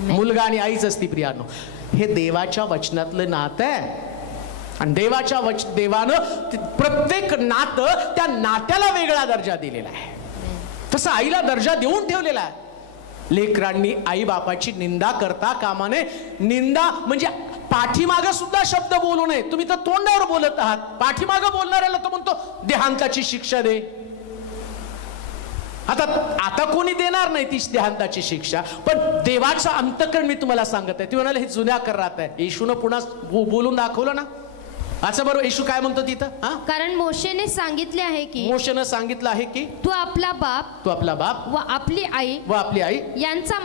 मुलगा आणि आईच असती. प्रियानो, हे देवाच्या वचनातलं नातं आहे आणि देवानं प्रत्येक नातं त्या नात्याला वेगळा दर्जा दिलेला आहे. तसं आईला दर्जा देऊन ठेवलेला आहे. लेकरांनी आई बापाची निंदा करता कामा नये. निंदा म्हणजे पाठीमागं सुद्धा शब्द बोलू नये. तुम्ही तर तोंडावर बोलत आहात, पाठीमागं बोलणाऱ्याला तो म्हणतो देहांताची शिक्षा दे. आता कोणी देणार नाही ती देहांताची शिक्षा, पण देवाचं अंतःकरण मी तुम्हाला सांगत आहे. ती म्हणाले हे जुन्या करारात आहे. येशूनं पुन्हा बोलून दाखवलं ना. अच्छा बरोबर, येशू काय म्हणतो तिथं? कारण मोशेने सांगितले आहे की, मोशेने सांगितलं आहे की तू आपला बाप व आपली आई यांचा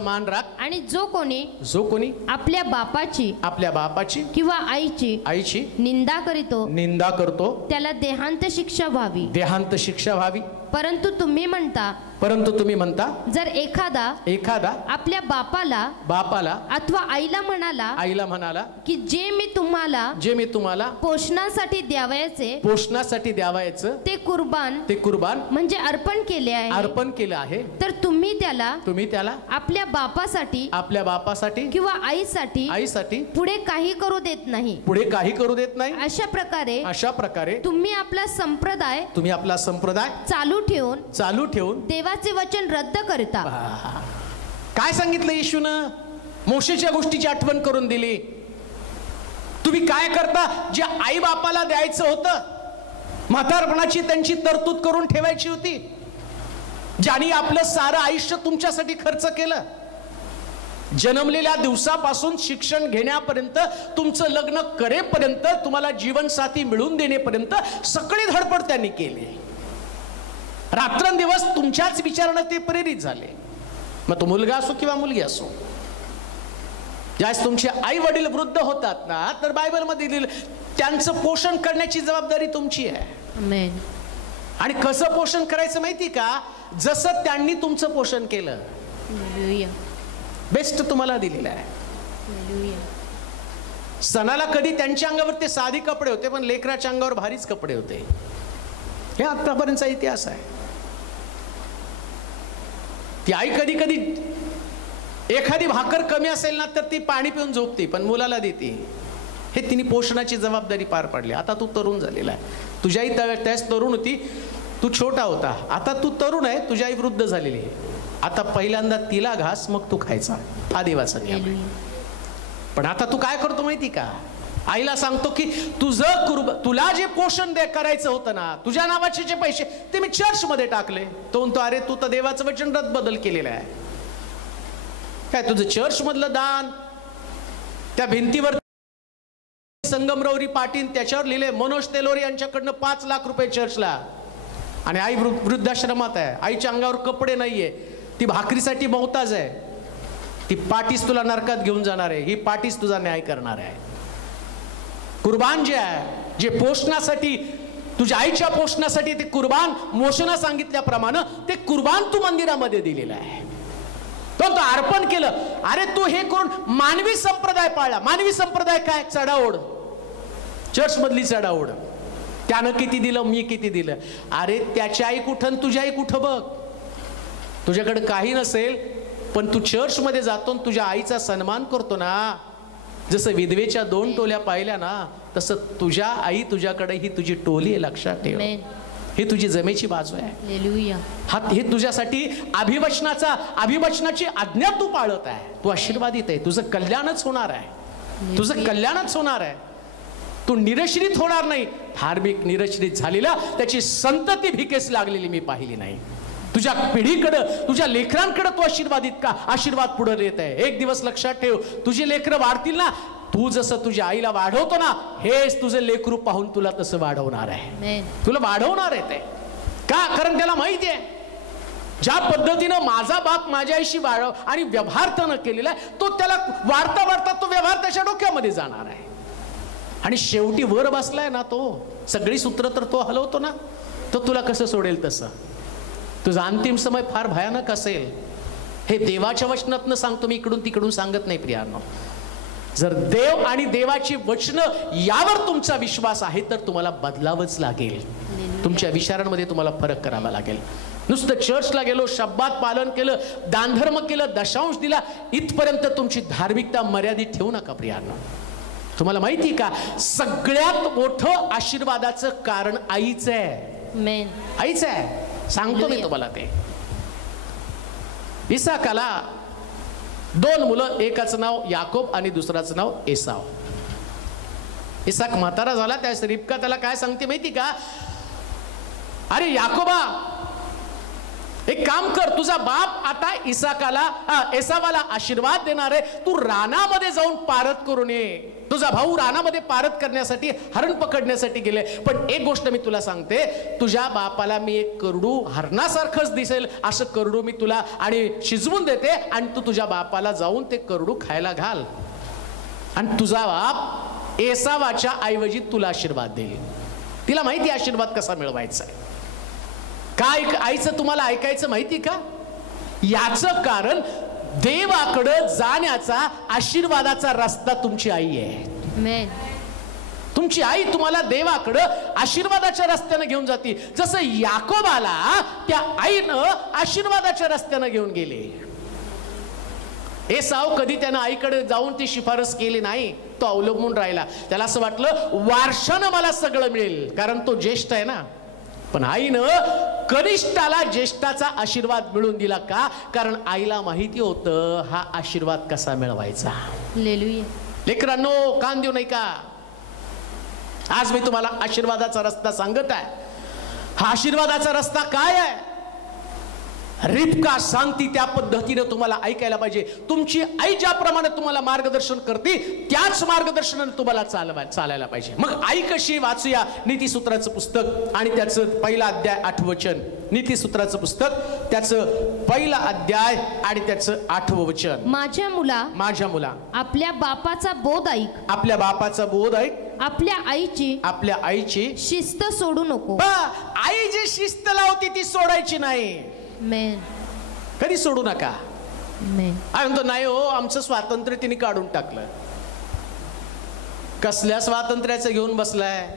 मान राख, आणि जो कोणी आपल्या बापाची किंवा आईची निंदा करतो त्याला देहांत शिक्षा व्हावी. परंतु तुम्ही म्हणता जर एखादा आपल्या बापाला अथवा आईला म्हणाला की जे मी तुम्हाला पोषणासाठी द्यावयाचे ते कुर्बान म्हणजे अर्पण केले आहे तर तुम्ही त्याला आपल्या बापासाठी किंवा आईसाठी पुढे काही करू देत नाही अशा प्रकारे तुम्ही आपला संप्रदाय चालू ठेवून देवाचे वचन रद्द करता. काय सांगितलं येशूनं? मोशेच्या गोष्टीची आठवण करून दिली. तुम्ही काय करता? जे आई बापाला द्यायचं होतं, म्हातारपणाची त्यांची तरतूद करून ठेवायची होती, ज्यांनी आपलं सारं आयुष्य तुमच्यासाठी खर्च केलं, जन्मलेल्या दिवसापासून शिक्षण घेण्यापर्यंत, तुमचं लग्न करेपर्यंत, तुम्हाला जीवनसाथी मिळवून देण्यापर्यंत सगळी धडपड त्यांनी केली. रात्रंदिवस तुमच्याच विचारानं ते प्रेरित झाले. मग तो मुलगा असो किंवा मुलगी असो, ज्यावेळेस तुमचे आई वडील वृद्ध होतात ना, तर बायबलमध्ये लिहिलं त्यांचं पोषण करण्याची जबाबदारी तुमची आहे. आणि कसं पोषण करायचं माहिती का? जसं त्यांनी तुमचं पोषण केलं. बेस्ट तुम्हाला दिलेलं आहे. सणाला कधी त्यांच्या अंगावर ते साधी कपडे होते, पण लेकराच्या अंगावर भारीच कपडे होते. हे आतापर्यंतचा इतिहास आहे. ती आई कधी कधी एखादी भाकर कमी असेल ना, तर ती पाणी पिऊन झोपते, पण मुलाला देते. हे तिने पोषणाची जबाबदारी पार पाडली. आता तू तरुण झालेला आहे. तुझी आई त्यावेळेस तरुण होती, तू छोटा होता. आता तू तरुण आहे, तुझी आई वृद्ध झालेली आहे. आता पहिल्यांदा तिला घास, मग तू खायचा. हा देवाचा नियम आहे. पण आता तू काय करतो माहिती का? आईला सांगतो की तुला जे पोषण करायचं होतं ना, तुझ्या नावाचे जे पैसे, ते मी चर्च मध्ये टाकले. तो म्हणतो, अरे तू तर देवाचं वचन बदल केलेला आहे. काय तुझं चर्च मधलं दान? त्या भिंतीवर संगमरवरी पाटील त्याच्यावर लिहिले, मनोज तेलोरी यांच्याकडनं 5 लाख रुपये चर्चला. आणि आई वृद्धाश्रमात आहे, आईच्या अंगावर कपडे नाहीये, ती भाकरीसाठी मोहताज आहे. ती पाटीस तुला नरकात घेऊन जाणार आहे. ही पाटीस तुझा न्याय करणार आहे. कुर्बान जे आहे, जे पोषणासाठी, तुझ्या आईच्या पोषणासाठी ते कुर्बान, मोशेनं सांगितल्याप्रमाणे ते कुर्बान तू मंदिरामध्ये दिलेलं आहे. तो अर्पण केलं. अरे तू हे करून मानवी संप्रदाय पाळला. मानवी संप्रदाय काय? चढाओढ, चर्च मधली चढाओढ. त्यानं किती दिलं, मी किती दिलं. अरे त्याची आई कुठं, तुझी आई कुठं बघ. तुझ्याकडे काही नसेल, पण तू चर्च मध्ये जातो, तुझ्या आईचा सन्मान करतो ना. जसं विधवेच्या 2 टोल्या पाहिल्या ना, तसं तुझ्या आई तुझ्याकडे ही तुझी टोली आहे. लक्षात ठेव, ही तुझी जमेची बाजू आहे. हे तुझ्यासाठी अभिवचनाची आज्ञा तू पाळत आहे. तू आशीर्वादित आहे. तुझं कल्याणच होणार आहे. तू निरश्रित होणार नाही. धार्मिक निरश्रित झालेला त्याची संतती भिकेस लागलेली मी पाहिली नाही. तुझ्या पिढीकडे, तुझ्या लेकरांकडे तू आशीर्वाद पुढे येत आहे. एक दिवस लक्षात ठेव, तुझे लेकरं वाढतील ना, तू जसं तुझ्या आईला वाढवतो ना, हेच तुझे लेकरू पाहून तुला तसं वाढवणार आहे. तुला वाढवणार आहे ते का? कारण त्याला माहिती आहे, ज्या पद्धतीनं माझा बाप माझ्या आईशी वाढव आणि व्यवहार त्यानं केलेला आहे, तो त्याला वाढता वाढता तो व्यवहार त्याच्या डोक्यामध्ये जाणार आहे. आणि शेवटी वर बसलाय ना, तो सगळी सूत्र तर तो हलवतो ना, तो तुला कसं सोडेल तसं. तुझा अंतिम समय फार भयानक असेल. हे देवाच्या वचनातनं सांगतो मी, इकडून तिकडून सांगत नाही प्रियांनो. जर देव आणि देवाची वचनं यावर तुमचा विश्वास आहे, तर तुम्हाला बदलावंच लागेल. तुमच्या विचारांमध्ये तुम्हाला फरक करावा लागेल. नुसतं चर्चला गेलो, शब्दात पालन केलं, दानधर्म केलं, दशांश दिला, इथपर्यंत तुमची धार्मिकता मर्यादित ठेवू नका प्रियांनो. तुम्हाला माहिती का, सगळ्यात मोठं आशीर्वादाचं कारण आईच आहे. आईच आहे. सांगतो मी तुम्हाला ते. इसाकाला 2 मुलं, एकाचं नाव याकोब आणि दुसराचं नाव एसाव. इसाक म्हातारा झाला, त्यास रिबका त्याला काय सांगते माहिती का? अरे याकोबा, एक काम कर, तुझा बाप आता एसावाला आशीर्वाद देणार आहे. तू रानामध्ये जाऊन पारत करून ये. तुझा भाऊ रानामध्ये पारत करण्यासाठी, हरण पकडण्यासाठी गेले. पण एक गोष्ट मी तुला सांगते, तुझ्या बापाला मी एक करडू, हरणासारखंच दिसेल असं करडू मी तुला आणि शिजवून देते, आणि तू तुझ्या बापाला जाऊन ते करडू खायला घाल, आणि तुझा बाप एसावाच्या ऐवजी तुला आशीर्वाद देईल. तिला माहिती आशीर्वाद कसा मिळवायचा आहे. काय आईचं तुम्हाला ऐकायचं माहिती का? याचं कारण देवाकडे जाण्याचा आशीर्वादाचा रस्ता तुमची आई आहे. तुमची आई तुम्हाला देवाकडे आशीर्वादाच्या रस्त्याने घेऊन जाते. जसं याकोबाला त्या आईनं आशीर्वादाच्या रस्त्याने घेऊन गेले. एसाव कधी त्यानं आईकडे जाऊन ती शिफारस केली नाही. तो अवलंबून राहिला. त्याला असं वाटलं वारशानं मला सगळं मिळेल, कारण तो ज्येष्ठ आहे ना. पण आईनं कनिष्ठाला ज्येष्ठाचा आशीर्वाद मिळवून दिला. का? कारण आईला माहिती होतं हा आशीर्वाद कसा मिळवायचा. लेकरांनो, कान देऊ नाही का? आज मी तुम्हाला आशीर्वादाचा रस्ता सांगत आहे. हा आशीर्वादाचा रस्ता काय आहे? रिबका सांगती त्या पद्धतीने तुम्हाला ऐकायला पाहिजे. तुमची आई ज्याप्रमाणे तुम्हाला मार्गदर्शन करते त्याच मार्गदर्शनाने तुम्हाला चालायला पाहिजे. मग आई कशी? वाचूया नीतिसूत्राचं पुस्तक आणि त्याचं पहिला अध्याय 8 वचन. नीतिसूत्राचं पुस्तक त्याचं पहिला अध्याय आणि त्याचं 8 वचन. माझ्या मुला आपल्या बापाचा बोध ऐक. आपल्या बापाचा बोध ऐक. आपल्या आईची शिस्त सोडू नको. आई जी शिस्त लावती ती सोडायची नाही. कधी सोडू नका. म्हणतो नाही हो, आमचं स्वातंत्र्य तिने काढून टाकलं. कसल्या स्वातंत्र्याचं घेऊन बसलाय?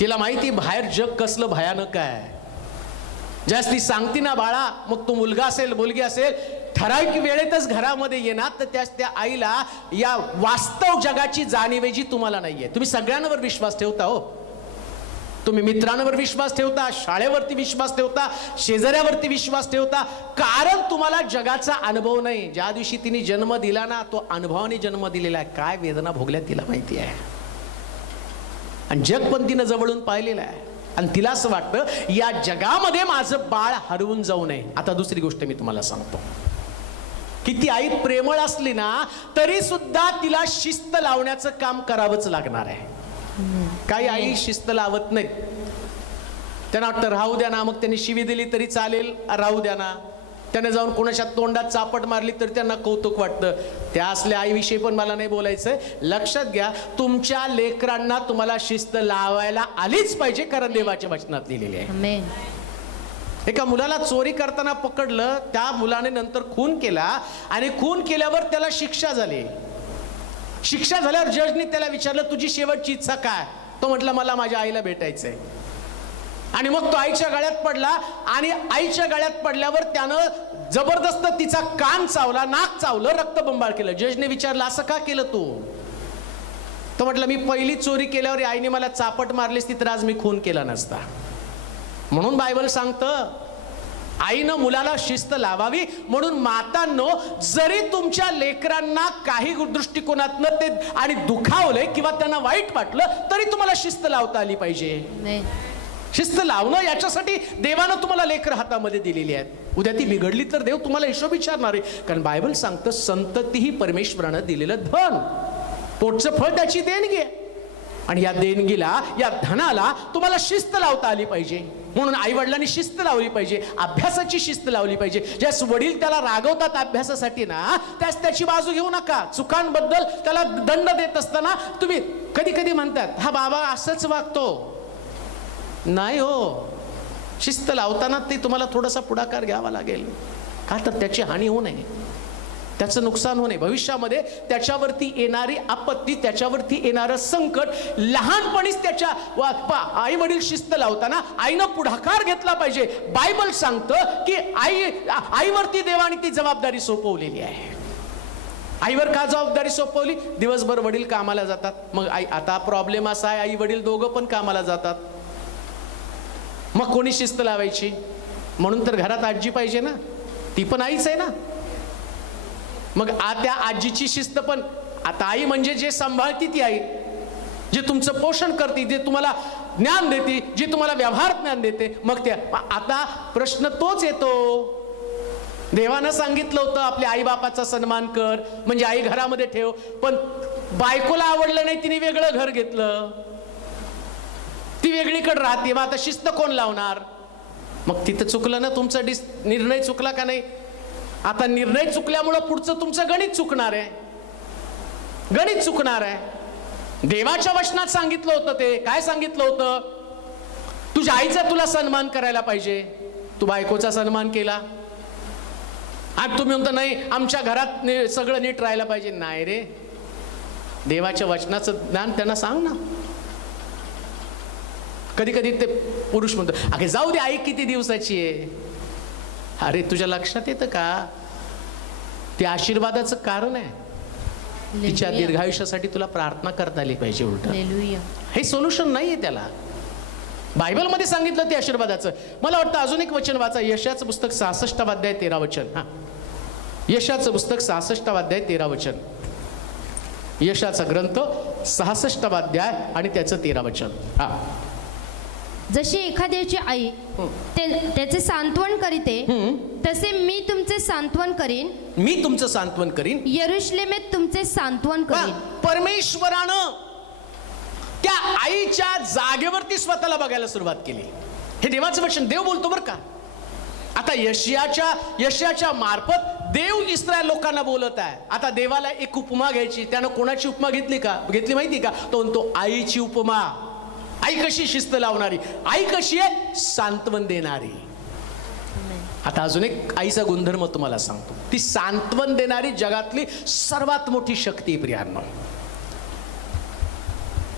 तिला माहिती बाहेर जग कसलं भयानक आहे. जास्ती सांगती ना बाळा, मग तो मुलगा असेल मुलगी असेल, ठराविक वेळेतच घरामध्ये येणार, तर त्या आईला या वास्तव जगाची जाणीवेजी तुम्हाला नाहीये. तुम्ही सगळ्यांवर विश्वास ठेवता हो. तुम्ही मित्रांवर विश्वास ठेवता, शाळेवरती विश्वास ठेवता, शेजाऱ्यावरती विश्वास ठेवता, कारण तुम्हाला जगाचा अनुभव नाही. ज्या दिवशी तिने जन्म दिला ना, तो अनुभवाने जन्म दिलेला आहे. काय वेदना भोगल्या तिला माहिती आहे. आणि जग पण तिनं जवळून पाहिलेलं आहे. आणि तिला असं वाटतं या जगामध्ये माझं बाळ हरवून जाऊ नये. आता दुसरी गोष्ट मी तुम्हाला सांगतो. किती आई प्रेमळ असली ना, तरी सुद्धा तिला शिस्त लावण्याचं काम करावंच लागणार आहे. काही आई शिस्त लावत नाहीत. त्यांना वाटतं राहू द्या ना. मग त्यांनी शिवी दिली तरी चालेल, राहू द्या ना. त्याने जाऊन कोणाच्या तोंडात चापट मारली तर त्यांना कौतुक वाटतं. त्या असल्या आईविषयी पण मला नाही बोलायचंय. लक्षात घ्या, तुमच्या लेकरांना तुम्हाला शिस्त लावायला आलीच पाहिजे, कारण देवाच्या वचनात लिहिलेली आहे. एका मुलाला चोरी करताना पकडलं, त्या मुलाने नंतर खून केला आणि खून केल्यावर त्याला शिक्षा झाली. शिक्षा झाल्यावर जजनी त्याला विचारलं तुझी शेवटची इच्छा काय? तो म्हटला मला माझ्या आईला भेटायचंय. आणि मग तो आईच्या गळ्यात पडला आणि आईच्या गळ्यात पडल्यावर त्यानं जबरदस्त तिचा कान चावला, नाक चावलं, रक्तबंबाळ केलं. जजने विचारलं असं का केलं तू? तो म्हटलं मी पहिली चोरी केल्यावर आईने मला चापट मारली असती तर आज मी खून केला नसता. म्हणून बायबल सांगतं आईनं मुलाला शिस्त लावावी. म्हणून मातांनो, जरी तुमच्या लेकरांना काही दृष्टिकोनातनं ते आणि दुखावले किंवा त्यांना वाईट वाटलं तरी तुम्हाला शिस्त लावता आली पाहिजे. शिस्त लावणं याच्यासाठी देवानं तुम्हाला लेकर हातामध्ये दिलेली आहेत. उद्या ती बिघडली तर देव तुम्हाला हिशोब विचारणार आहे. कारण बायबल सांगतं संतती ही परमेश्वरानं दिलेलं धन, पोटचं फळ त्याची देणगी आहे. आणि या देणगीला, या धनाला तुम्हाला शिस्त लावता आली पाहिजे. म्हणून आई वडिलांनी शिस्त लावली पाहिजे, अभ्यासाची शिस्त लावली पाहिजे. ज्यास वडील त्याला रागवतात अभ्यासासाठी ना, त्यास त्याची बाजू घेऊ नका. चुकांबद्दल त्याला दंड देत असताना तुम्ही कधी कधी म्हणतात हा बाबा असंच वागतो. नाही हो, शिस्त लावताना ते तुम्हाला थोडासा पुढाकार घ्यावा लागेल. का तर त्याची हानी होऊ नये, त्याचं नुकसान होणे. भविष्यामध्ये त्याच्यावरती येणारी आपत्ती, त्याच्यावरती येणारं संकट लहानपणीच त्याच्या आई वडील शिस्त लावताना आईनं पुढाकार घेतला पाहिजे. बायबल सांगतं की आईवरती देवाने ती जबाबदारी सोपवलेली आहे. आईवर का जबाबदारी सोपवली? दिवसभर वडील कामाला जातात. मग आता प्रॉब्लेम असा आहे, आई वडील दोघं पण कामाला जातात. मग कोणी शिस्त लावायची? म्हणून तर घरात आजी पाहिजे ना, ती पण आईच आहे ना. मग त्या आजीची शिस्त पण, आता आई म्हणजे जे सांभाळती ती आई, जे तुमचं पोषण करते, जे तुम्हाला ज्ञान देते, जे तुम्हाला व्यवहार ज्ञान देते. मग त्या आता प्रश्न तोच येतो. देवानं सांगितलं होतं आपल्या आई बापाचा सन्मान कर, म्हणजे आई घरामध्ये ठेव. पण बायकोला आवडलं नाही, तिने वेगळं घर घेतलं, ती वेगळीकडे राहते. मग आता शिस्त कोण लावणार? मग तिथं चुकलं ना तुमचा निर्णय चुकला का नाही? आता निर्णय चुकल्यामुळं पुढचं तुमचं गणित चुकणार आहे, गणित चुकणार आहे. देवाच्या वचनात सांगितलं होतं, ते काय सांगितलं होतं? तुझ्या आईचा तुला सन्मान करायला पाहिजे, तू बायकोचा सन्मान केला. आणि तुम्ही म्हणता नाही आमच्या घरात सगळं नीट राहायला पाहिजे. नाही रे, देवाच्या वचनाचं ज्ञान त्यांना सांग ना. कधी कधी ते पुरुष म्हणतो अगे जाऊ दे, आई किती दिवसाची आहे. अरे तुझ्या लक्षात येतं का ते आशीर्वादाचं कारण आहे. तिच्या दीर्घायुष्यासाठी तुला प्रार्थना करता आली पाहिजे. उलट हे सोल्युशन नाहीये त्याला. बायबलमध्ये सांगितलं ते आशीर्वादाचं. मला वाटतं अजून एक वचन वाचा, यशाचं पुस्तक 66 अध्याय 13 वचन. हा, यशाचं पुस्तक 66 अध्याय 13 वचन. यशाचा ग्रंथ 66 अध्याय आणि त्याचं 13 वचन. हा, जशी एखाद्याची आई त्याचे सांत्वन करीते तसे मी तुमचे सांत्वन करीन. मी तुमचं सांत्वन करीन. यरूशलेमेत तुमचे सांत्वन करीन. परमेश्वरानं त्या आईच्या जागेवरती स्वतःला बघायला सुरुवात केली. हे देवाचं वचन देव बोलतो बरं का. आता यशाच्या मार्फत देव इस्रायल लोकांना बोलत आहे. आता देवाला एक उपमा घ्यायची. त्यानं कोणाची उपमा घेतली माहिती का? तो म्हणतो आईची उपमा. आई कशी शिस्त लावणारी, आई कशी आहे सांत्वन देणारी. आता अजून एक आईचा गुणधर्म तुम्हाला सांगतो. ती सांत्वन देणारी जगातली सर्वात मोठी शक्ती प्रियांनो.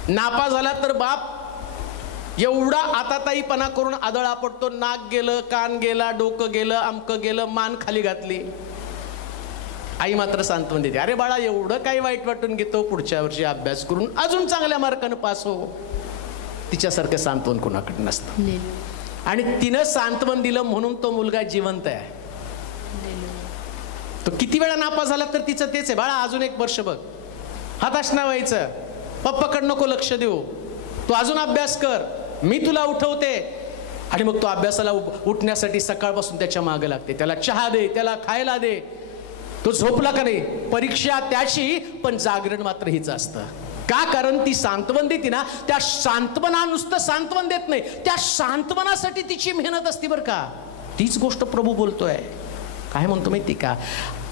नापा झाला तर बाप एवढा आताताईपणा करून आदळा पडतो. नाक गेलं, कान गेला, डोकं गेलं, अमकं गेलं, मान खाली घातली. आई मात्र सांत्वन देते. अरे बाळा एवढं काही वाईट वाटून घेतो, पुढच्या वर्षी अभ्यास करून अजून चांगल्या मार्कानं पास हो. तिच्यासारखं सांत्वन कोणाकडे नसतं. आणि तिनं सांत्वन दिलं म्हणून तो मुलगा जिवंत आहे. तो किती वेळा नापास झाला तर तिचं तेच आहे, बाळा अजून एक वर्ष बघ, हताश नाही व्हायचं, पप्पाकडे नको लक्ष देऊ, तू अजून अभ्यास कर, मी तुला उठवते. आणि मग तो अभ्यासाला उठण्यासाठी सकाळपासून त्याच्या मागे लागते. त्याला चहा दे, त्याला खायला दे. तो झोपला का नाही, परीक्षा त्याची, पण जागरण मात्र हिच असतं. का? कारण ती सांत्वन देते ना, त्या सांत्वना नुसतं सांत्वन देत नाही, त्या सांत्वनासाठी तिची मेहनत असते बरं का. तीच गोष्ट प्रभू बोलतोय. काय म्हणतो माहिती का?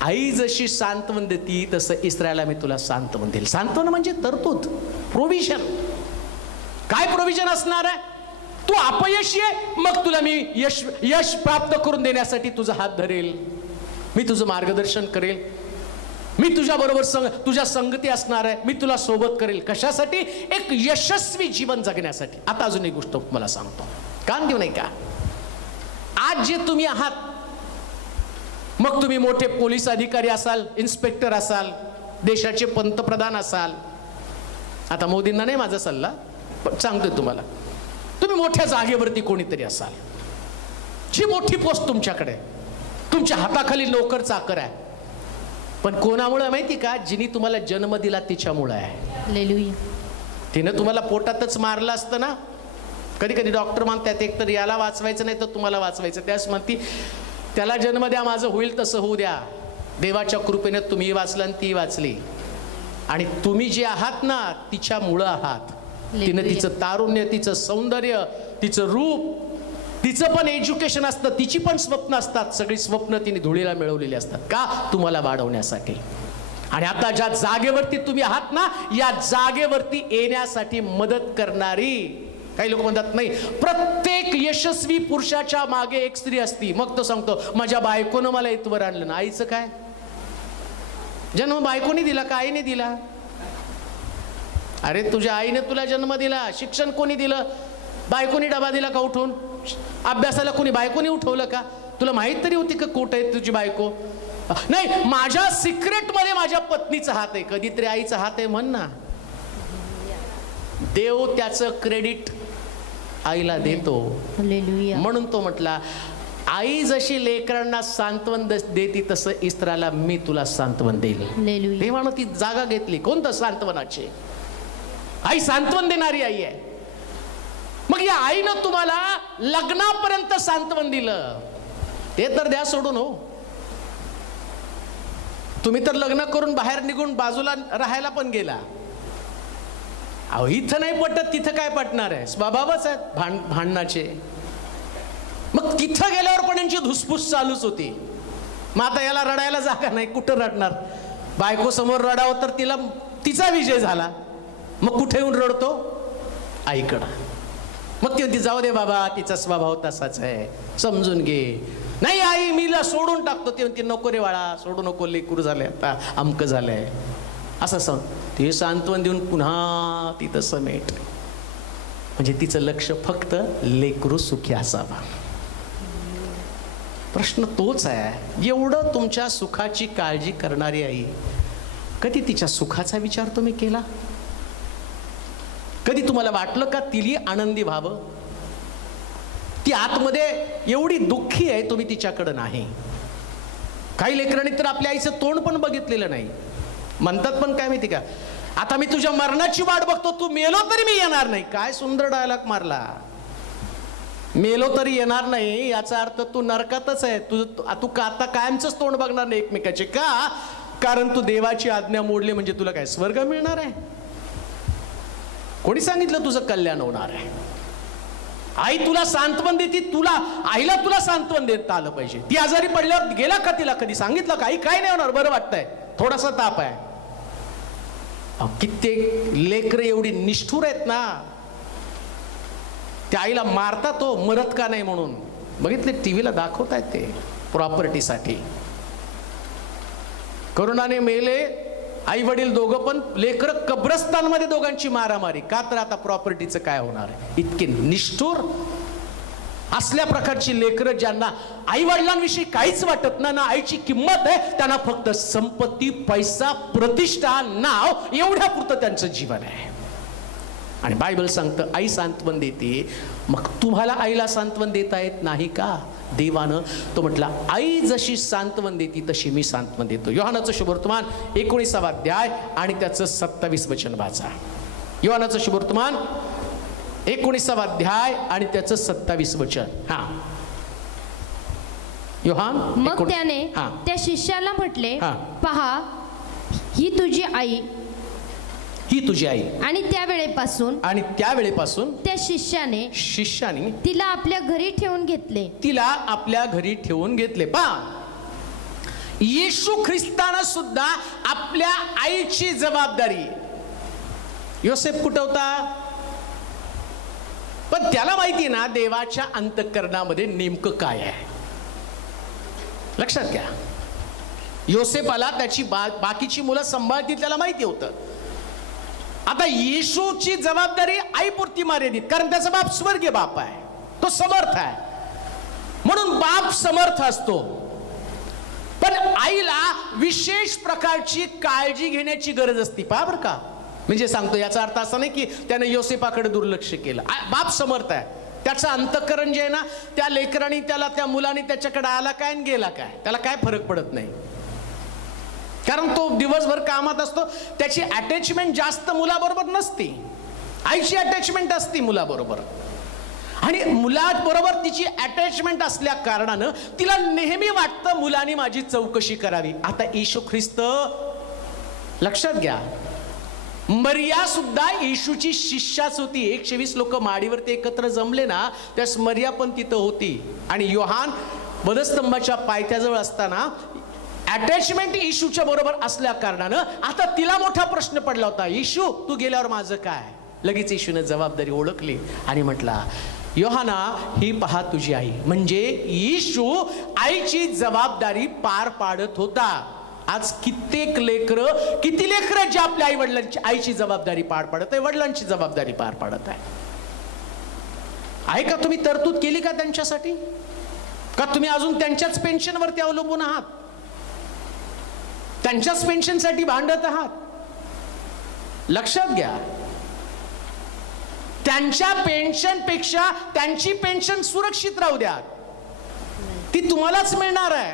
आई जशी सांत्वन देती तसं इस्रायला मी तुला सांत्वन देईल. सांत्वन म्हणजे तरतूद, प्रोव्हिजन. काय प्रोव्हिजन असणार आहे? तू अपयशी आहे, मग तुला मी यश प्राप्त करून देण्यासाठी तुझा हात धरेल, मी तुझं मार्गदर्शन करेल, मी तुझ्या बरोबर तुझ्या संगती असणार आहे, मी तुला सोबत करेल. कशासाठी? एक यशस्वी जीवन जगण्यासाठी. आता अजून एक गोष्ट मला सांगतो, कान देऊ नाही का. आज जे तुम्ही आहात, मग तुम्ही मोठे पोलीस अधिकारी असाल, इन्स्पेक्टर असाल, देशाचे पंतप्रधान असाल. आता मोदींना नाही माझा सल्ला, पण सांगतोय तुम्हाला. तुम्ही मोठ्या जागेवरती कोणीतरी असाल, जी मोठी पोस्ट तुमच्याकडे, तुमच्या हाताखाली नोकर चाकर आहे. पण कोणामुळे माहिती का? जिने तुम्हाला जन्म दिला तिच्यामुळे आहे. तिनं तुम्हाला पोटातच मारलं असतं ना. कधी कधी डॉक्टर म्हणतात एक तर याला वाचवायचं नाही तर तुम्हाला वाचवायचं. त्यास म्हणती त्याला जन्म द्या, माझं होईल तसं होऊ द्या. देवाच्या कृपेने तुम्ही वाचला आणि ती वाचली. आणि तुम्ही जे आहात ना तिच्यामुळं आहात. तिनं तिचं तारुण्य, तिचं सौंदर्य, तिचं रूप, तिचं पण एज्युकेशन असतं, तिची पण स्वप्न असतात. सगळी स्वप्न तिने धुळीला मिळवलेली असतात. का? तुम्हाला वाढवण्यासाठी. आणि आता ज्या जागेवरती तुम्ही आहात ना, या जागेवरती येण्यासाठी मदत करणारी. काही लोक म्हणतात नाही, प्रत्येक यशस्वी पुरुषाच्या मागे एक स्त्री असती. मग तो सांगतो माझ्या बायकोनं मला इथवर आणलं ना. आईचं काय? जन्म बायकोनी दिला का आईने दिला? अरे तुझ्या आईने तुला जन्म दिला. शिक्षण कोणी दिलं? बायकोनी डबा दिला का उठून? अभ्यासाला कोणी बायकोनी उठवलं का? तुला माहित तरी होती का कुठे आहे तुझी बायको? नाही, माझ्या सिक्रेट मध्ये माझ्या पत्नीचा हात आहे. कधीतरी आईचा हात आहे म्हण ना. देव त्याचं क्रेडिट आईला देतो. म्हणून तो म्हटला आई जशी लेकरांना सांत्वन देती तसं इस्रायला मी तुला सांत्वन देईल. देवानं ती जागा घेतली. कोणतं सांत्वनाची? आई सांत्वन देणारी आई आहे. मग या आईनं तुम्हाला लग्नापर्यंत सांत्वन दिलं. ते तर द्या सोडून हो. तुम्ही तर लग्न करून बाहेर निघून बाजूला राहायला पण गेला. अहो इथं नाही पटत तिथं काय पटणार आहे? स्वभावच आहेत भांडणाचे. मग तिथं गेल्यावर पण यांची धुसफूस चालूच होती. मग आता याला रडायला जागा नाही, कुठं रडणार? बायको समोर रडावं तर तिला तिचा विजय झाला. मग कुठे येऊन रडतो? आईकडं. मग ती म्हणते जाऊ दे बाबा, तिचा स्वभाव तसाच आहे, समजून घे. नाही आई मीला सोडून टाकतो. ती म्हणते नको रे बाळा, सोडू नको, लेकरू झालंय आता, अमकं झालंय असं ते सांत्वन देऊन पुन्हा तिथं समेट. म्हणजे तिचं लक्ष फक्त लेकरू सुखी असावा. प्रश्न तोच आहे, एवढं तुमच्या सुखाची काळजी करणारी आई, कधी तिच्या सुखाचा विचार तुम्ही केला? कधी तुम्हाला वाटलं का तिली आनंदी व्हावं? ती आतमध्ये एवढी दुःखी आहे, तुम्ही तिच्याकडे नाही. काही लेकरांनी तर आपल्या आईचं तोंड पण बघितलेलं नाही. म्हणतात पण काय माहिती का, आता मी तुझ्या मरणाची वाट बघतो, तू मेलो तरी मी येणार नाही. काय सुंदर डायलॉग मारला, मेलो तरी येणार नाही याचा अर्थ तू नरकातच आहे. तू आता कायमच तोंड बघणार नाही एकमेकाचे. का? कारण तू देवाची आज्ञा मोडली म्हणजे तुला काय स्वर्ग मिळणार आहे? कोणी सांगितलं तुझं कल्याण होणार आहे? आई तुला सांत्वन देते, आईला तुला सांत्वन देता आलं पाहिजे. ती आजारी पडल्यावर गेला का तिला कधी सांगितलं का आई काय नाही होणार, बरं वाटतंय, थोडासा ताप आहे? कित्येक लेकरं एवढी निष्ठुर आहेत ना, त्या आईला मारतात तो मरत का नाही म्हणून. बघितले टीव्हीला दाखवतायत ते प्रॉपर्टीसाठी. करोनाने मेले आई वडील दोघं, पण लेकरं कब्रस्तानमध्ये दोघांची मारामारी का? तर आता प्रॉपर्टीचं काय होणार. इतके निष्ठुर असल्या प्रकारची लेकरं ज्यांना आई वडिलांविषयी काहीच वाटत ना आईची किंमत आहे, त्यांना फक्त संपत्ती, पैसा, प्रतिष्ठा, नाव एवढ्या पुरतं त्यांचं जीवन आहे. आणि बायबल सांगतं आई सांत्वन देते, मग तुम्हाला आईला सांत्वन देता येत नाही का? देवानं तो म्हटला आई जशी सांत्वन देती तशी मी सांत्वन देतो. योहानाचं शुभवर्तमान 19 अध्याय आणि त्याचं 27 वचन वाचा. योहानाचं शुभवर्तमान 19 अध्याय आणि त्याचं 27 वचन. हा योहान. मग त्याने त्या शिष्याला म्हटले, पहा ही तुझी आई, ही तुझी आई. आणि त्यावेळेपासून त्या शिष्याने तिला आपल्या घरी ठेवून घेतले. पहा, येशू ख्रिस्तानं सुद्धा आपल्या आईची जबाबदारी. योसेफ कुठं होता? पण त्याला माहिती ना देवाच्या अंतःकरणामध्ये नेमकं काय आहे. लक्षात घ्या, योसेफाला त्याची बाकीची मुलं सांभाळतील त्याला माहिती होतं. आता येशूची जबाबदारी आईपुरती मर्यादित, कारण त्याचा बाप स्वर्गीय बाप आहे, तो समर्थ आहे. म्हणून बाप समर्थ असतो, पण आईला विशेष प्रकारची काळजी घेण्याची गरज असते. पहा बरं का, म्हणजे सांगतो याचा अर्थ असा नाही की त्याने योसेफाकडे दुर्लक्ष केलं. बाप समर्थ आहे, त्याचं अंतःकरण जे आहे ना, त्या लेकरांनी त्या मुलाने त्याच्याकडे आला काय आणि गेला काय त्याला काय फरक पडत नाही, कारण तो दिवसभर कामात असतो. त्याची अटॅचमेंट जास्त मुलाबरोबर नसते, आईची अटॅचमेंट असते मुलाबरोबर. आणि मुलाबरोबर तिची अटॅचमेंट असल्या कारणानं तिला नेहमी वाटतं मुलाने माझी चौकशी करावी. आता येशू ख्रिस्त, लक्षात घ्या, मरिया सुद्धा येशूची शिष्याच होती. 120 लोक माडीवरती एकत्र जमले ना, त्यास मरिया पण तिथं होती. आणि योहान वधस्तंभाच्या पायथ्याजवळ असताना अटॅचमेंट येशूच्या बरोबर असल्या कारणानं आता तिला मोठा प्रश्न पडला होता, येशू तू गेल्यावर माझं काय? लगेच येशूने जबाबदारी ओळखली आणि म्हटला, योहाना ही पहा तुझी आई. म्हणजे येशू आईची जबाबदारी पार पाडत होता. आज किती लेकरं जे आपल्या आई वडिलांची आईची जबाबदारी पार पाडत आहे, वडिलांची जबाबदारी पार पाडत आहे का? तुम्ही तरतूद केली का त्यांच्यासाठी? का तुम्ही अजून त्यांच्याच पेन्शनवरती अवलंबून आहात, त्यांच्याच पेन्शनसाठी भांडत आहात? लक्षात घ्या, त्यांच्या पेन्शनपेक्षा त्यांची पेन्शन सुरक्षित राहू द्या, ती तुम्हालाच मिळणार आहे.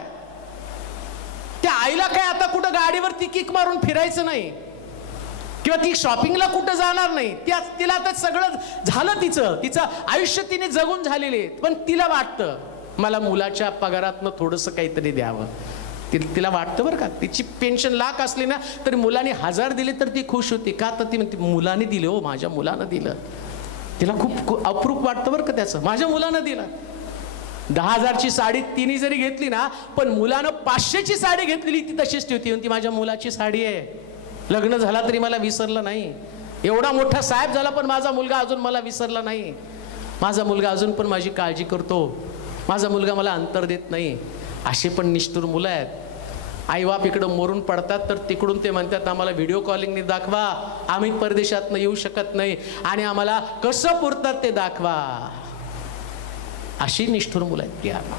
त्या आईला काय आता कुठं गाडीवरती किक मारून फिरायचं नाही, किंवा ती शॉपिंगला कुठं जाणार नाही. तिला आता सगळं झालं, तिचं आयुष्य तिने जगून झालेले. पण तिला वाटतं मला मुलाच्या पगारातनं थोडंसं काहीतरी द्यावं. तिला वाटतं बरं का, तिची पेन्शन लाख असली ना तरी मुलाने 1000 दिले तर ती खुश होती. का? तर ती म्हणते मुलाने दिले, हो माझ्या मुलानं दिलं. तिला खूप अप्रूप वाटतं बरं का त्याचं, माझ्या मुलानं दिलं. 10,000ची साडी तिने जरी घेतली ना, पण मुलानं 500ची साडी घेतलेली ती तशीच ठेवती. म्हणती माझ्या मुलाची साडी आहे, लग्न झाला तरी मला विसरलं नाही, एवढा मोठा साहेब झाला पण माझा मुलगा अजून मला विसरला नाही. माझा मुलगा अजून पण माझी काळजी करतो, माझा मुलगा मला अंतर देत नाही. अशी पण निष्ठुर मुलं आहेत. आईबाप इकडं मरून पडतात तर तिकडून ते म्हणतात आम्हाला व्हिडिओ कॉलिंगने दाखवा, आम्ही परदेशातनं येऊ शकत नाही आणि आम्हाला कसं पुरतात ते दाखवा. अशी निष्ठुर मुलं आहेत प्रियानो.